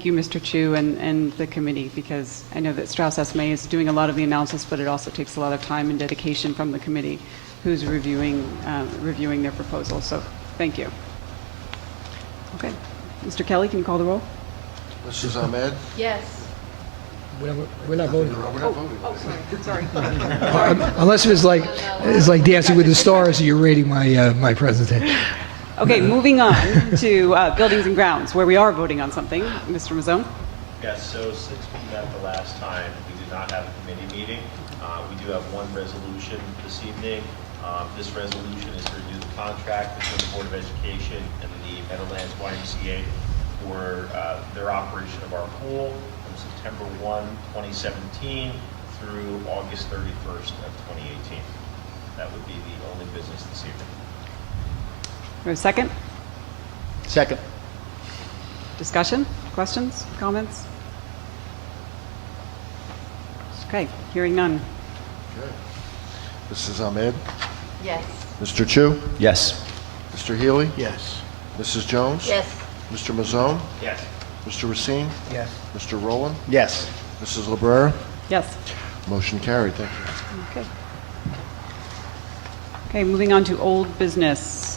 you, Mr. Chu, and the committee, because I know that Strauss Esme is doing a lot of the analysis, but it also takes a lot of time and dedication from the committee who's reviewing their proposal. So thank you. Okay. Mr. Kelly, can you call the roll? Mrs. Ahmed? Yes. We're not voting. We're not voting. Oh, sorry. Unless it's like Dancing with the Stars, so you're rating my presentation. Okay, moving on to buildings and grounds, where we are voting on something. Mr. Mazzone? Yes, so since we met the last time, we did not have a committee meeting. We do have one resolution this evening. This resolution is to renew the contract between the Board of Education and the Meadowlands YMCA for their operation of our pool from September 1, 2017 through August 31st of 2018. That would be the only business this evening. For a second? Second. Discussion? Questions? Comments? Okay, hearing none. Okay. Mrs. Ahmed? Yes. Mr. Chu? Yes. Mr. Healy? Yes. Mrs. Jones? Yes. Mr. Mazzone? Yes. Mr. Racine? Yes. Mr. Rowland? Yes. Mrs. Lebrera? Yes. Motion carried. Thank you. Okay. Okay, moving on to old business.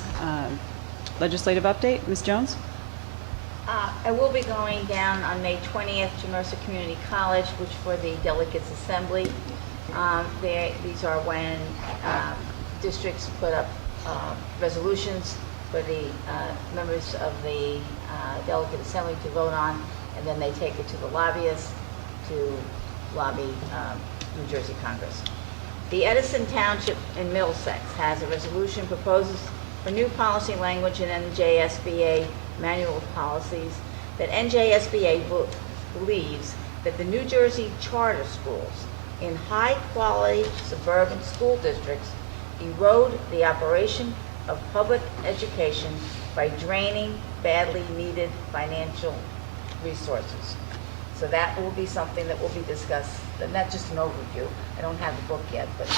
Legislative update, Ms. Jones? I will be going down on May 20th to Mercer Community College, which for the Delegates Assembly. These are when districts put up resolutions for the members of the Delegate Assembly to vote on, and then they take it to the lobbyists to lobby New Jersey Congress. The Edison Township in Middlesex has a resolution proposes for new policy language in NJSBA manual of policies that NJSBA believes that the New Jersey charter schools in high-quality suburban school districts erode the operation of public education by draining badly needed financial resources. So that will be something that will be discussed, and that's just an overview. I don't have the book yet, but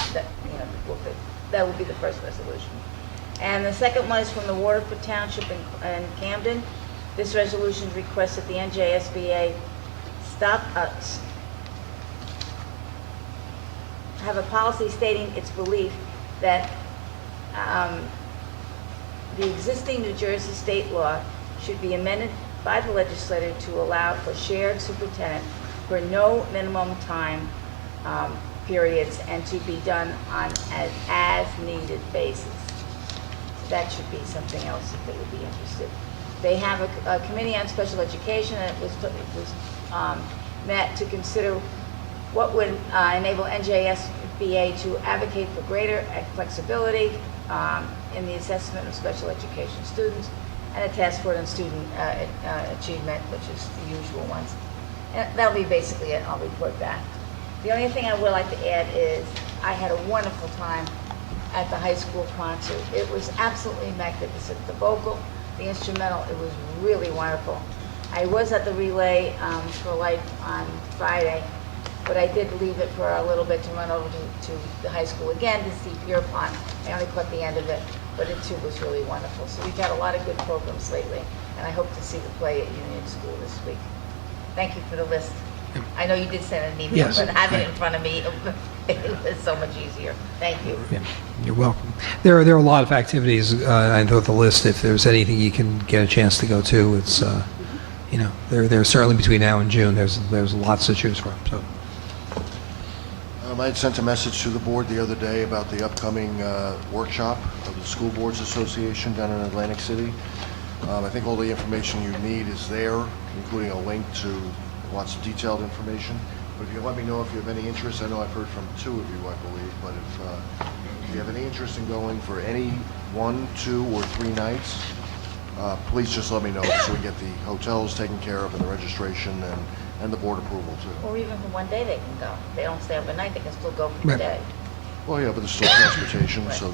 that will be the first resolution. And the second one is from the Rutherford Township in Camden. This resolution requests that the NJSBA have a policy stating its belief that the existing New Jersey state law should be amended by the legislature to allow for shared superintendent for no minimum time periods and to be done on an as-needed basis. That should be something else if they would be interested. They have a committee on special education that was met to consider what would enable NJSBA to advocate for greater flexibility in the assessment of special education students, and a task force on student achievement, which is the usual ones. And that'll be basically it. I'll report back. The only thing I would like to add is I had a wonderful time at the high school concert. It was absolutely magnificent. The vocal, the instrumental, it was really wonderful. I was at the Relay for Life on Friday, but I did leave it for a little bit to run over to the high school again to see Pierpont. I only caught the end of it, but it too was really wonderful. So we've had a lot of good programs lately, and I hope to see the play at Union School this week. Thank you for the list. I know you did send an email, Yes. but having it in front of me, it was so much easier. Thank you. Yeah, you're welcome. There are a lot of activities. I know the list. If there's anything you can get a chance to go to, it's there's certainly between now and June. There's lots to choose from. So. I had sent a message to the board the other day about the upcoming workshop of the School Boards Association down in Atlantic City. I think all the information you need is there, including a link to lots of detailed information. But if you let me know if you have any interest, I know I've heard from 2 of you, I believe, but if you have any interest in going for any 1, 2, or 3 nights, please just let me know so we get the hotels taken care of and the registration and the board approval too. Or even for one day they can go. If they don't stay overnight, they can still go for the Right. day. Well, yeah, but there's still transportation, Right. so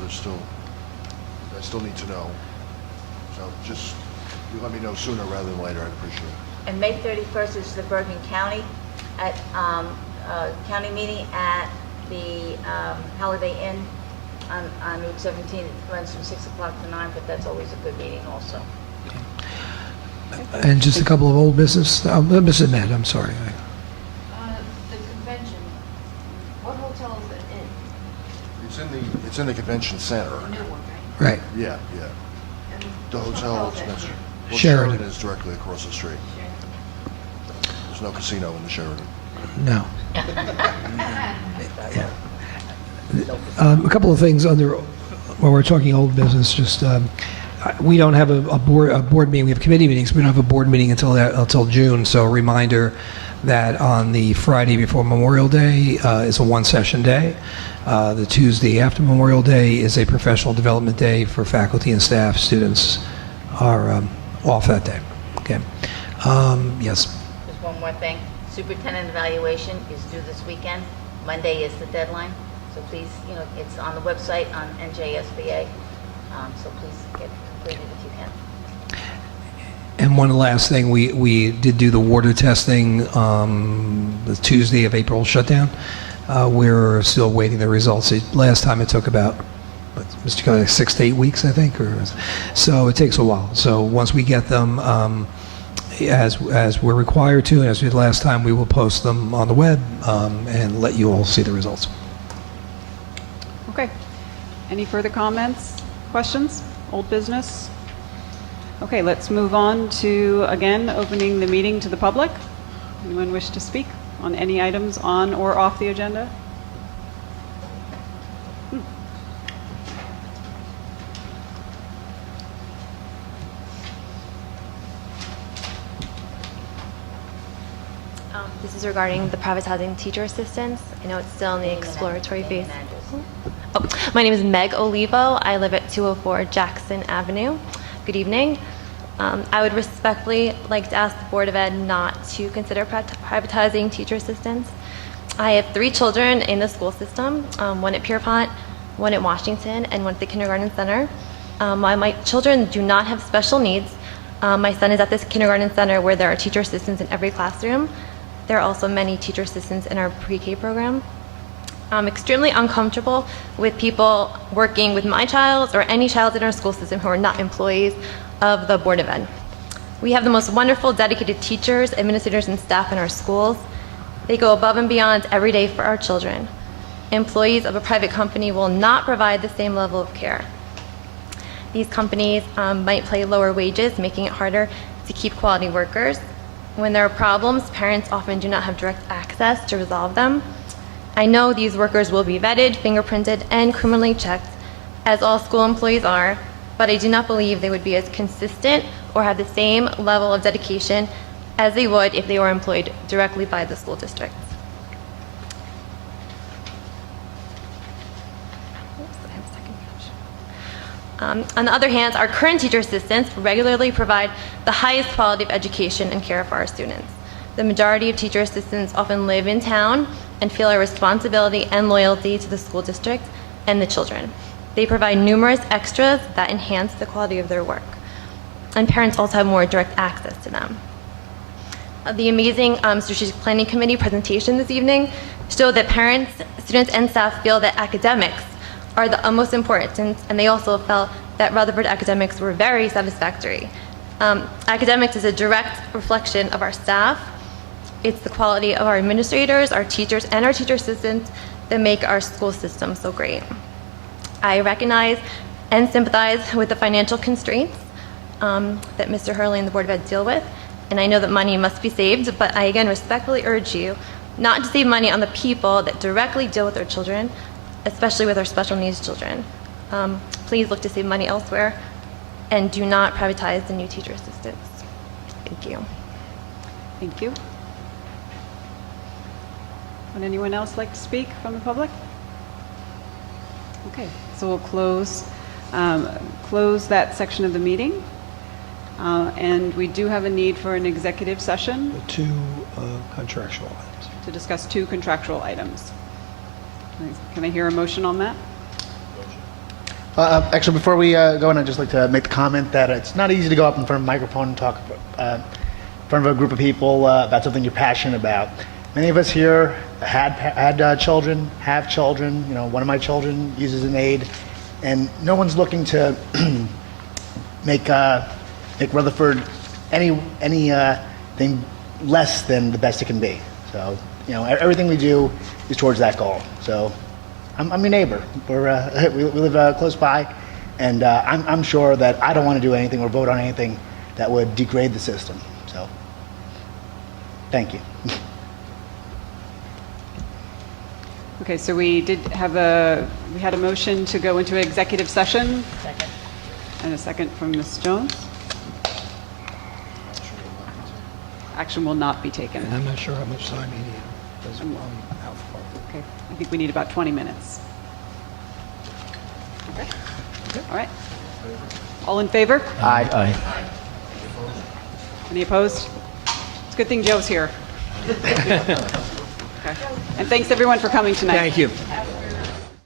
I still need to know. So just, you let me know sooner rather than later, I'd appreciate it. And May 31st is the Bergen County at county meeting at the Holiday Inn on Route 17. It runs from 6 o'clock to 9, but that's always a good meeting also. And just a couple of old business. Mrs. Ahmed, I'm sorry. The convention, what hotel is it in? It's in the convention center. The new one, right? Right. Yeah. And The which hotel, is that here? well, Sheridan. Sheridan is directly across the street. There's no casino in the Sheridan. No. A couple of things while we're talking old business. Just we don't have a board meeting. We have committee meetings. We don't have a board meeting until June. So a reminder that on the Friday before Memorial Day is a one-session day. The Tuesday after Memorial Day is a professional development day for faculty and staff. Students are off that day. Okay. Yes. Just one more thing. Superintendent evaluation is due this weekend. Monday is the deadline. So please, it's on the website on NJSBA. So please get it completed if you can. And one last thing, we did do the water testing the Tuesday of April shutdown. We're still waiting the results. Last time it took about, Mr. Kelly, 6 to 8 weeks, I think, so it takes a while. So once we get them, as we're required to, and as we did last time, we will post them on the web and let you all see the results. Okay. Any further comments, questions, old business? Okay, let's move on to, again, opening the meeting to the public. Anyone wish to speak on any items on or off the agenda? This is regarding the privatizing teacher assistants. I know it's still in the exploratory phase. Oh, my name is Meg Olivo. I live at 204 Jackson Avenue. Good evening. I would respectfully like to ask the Board of Ed not to consider privatizing teacher assistants. I have 3 children in the school system, one at Pierpont, one at Washington, and one at the kindergarten center. My children do not have special needs. My son is at this kindergarten center where there are teacher assistants in every classroom. There are also many teacher assistants in our pre-K program. I'm extremely uncomfortable with people working with my child or any child in our school system who are not employees of the Board of Ed. We have the most wonderful, dedicated teachers, administrators, and staff in our schools. They go above and beyond every day for our children. Employees of a private company will not provide the same level of care. These companies might pay lower wages, making it harder to keep quality workers. When there are problems, parents often do not have direct access to resolve them. I know these workers will be vetted, fingerprinted, and criminally checked, as all school employees are, but I do not believe they would be as consistent or have the same level of dedication as they would if they were employed directly by the school districts. On the other hand, our current teacher assistants regularly provide the highest quality of education and care for our students. The majority of teacher assistants often live in town and feel a responsibility and loyalty to the school district and the children. They provide numerous extras that enhance the quality of their work. And parents also have more direct access to them. The amazing Strategic Planning Committee presentation this evening showed that parents, students, and staff feel that academics are the most important, and they also felt that Rutherford academics were very satisfactory. Academics is a direct reflection of our staff. It's the quality of our administrators, our teachers, and our teacher assistants that make our school system so great. I recognize and sympathize with the financial constraints that Mr. Hurley and the Board of Ed deal with, and I know that money must be saved, but I again respectfully urge you not to save money on the people that directly deal with our children, especially with our special needs children. Please look to save money elsewhere and do not privatize the new teacher assistants. Thank you. Thank you. Would anyone else like to speak from the public? Okay, so we'll close that section of the meeting. And we do have a need for an executive session. The 2 contractual items. To discuss 2 contractual items. Can I hear a motion on that? Actually, before we go in, I'd just like to make the comment that it's not easy to go up in front of a microphone and talk in front of a group of people about something you're passionate about. Many of us here had children, have children. You know, one of my children uses an aid, and no one's looking to make Rutherford anything less than the best it can be. So, you know, everything we do is towards that goal. So, I'm your neighbor. We live close by, and I'm sure that I don't want to do anything or vote on anything that would degrade the system. So, thank you. Okay, so we had a motion to go into executive session. Second. And a second from Ms. Jones. Action will not be taken. And I'm not sure how much time you need. Because I'm out for. Okay, I think we need about 20 minutes. Okay. All right. All in favor? Aye. Aye. Any opposed? It's a good thing Joe's here. Okay. And thanks everyone for coming tonight. Thank you.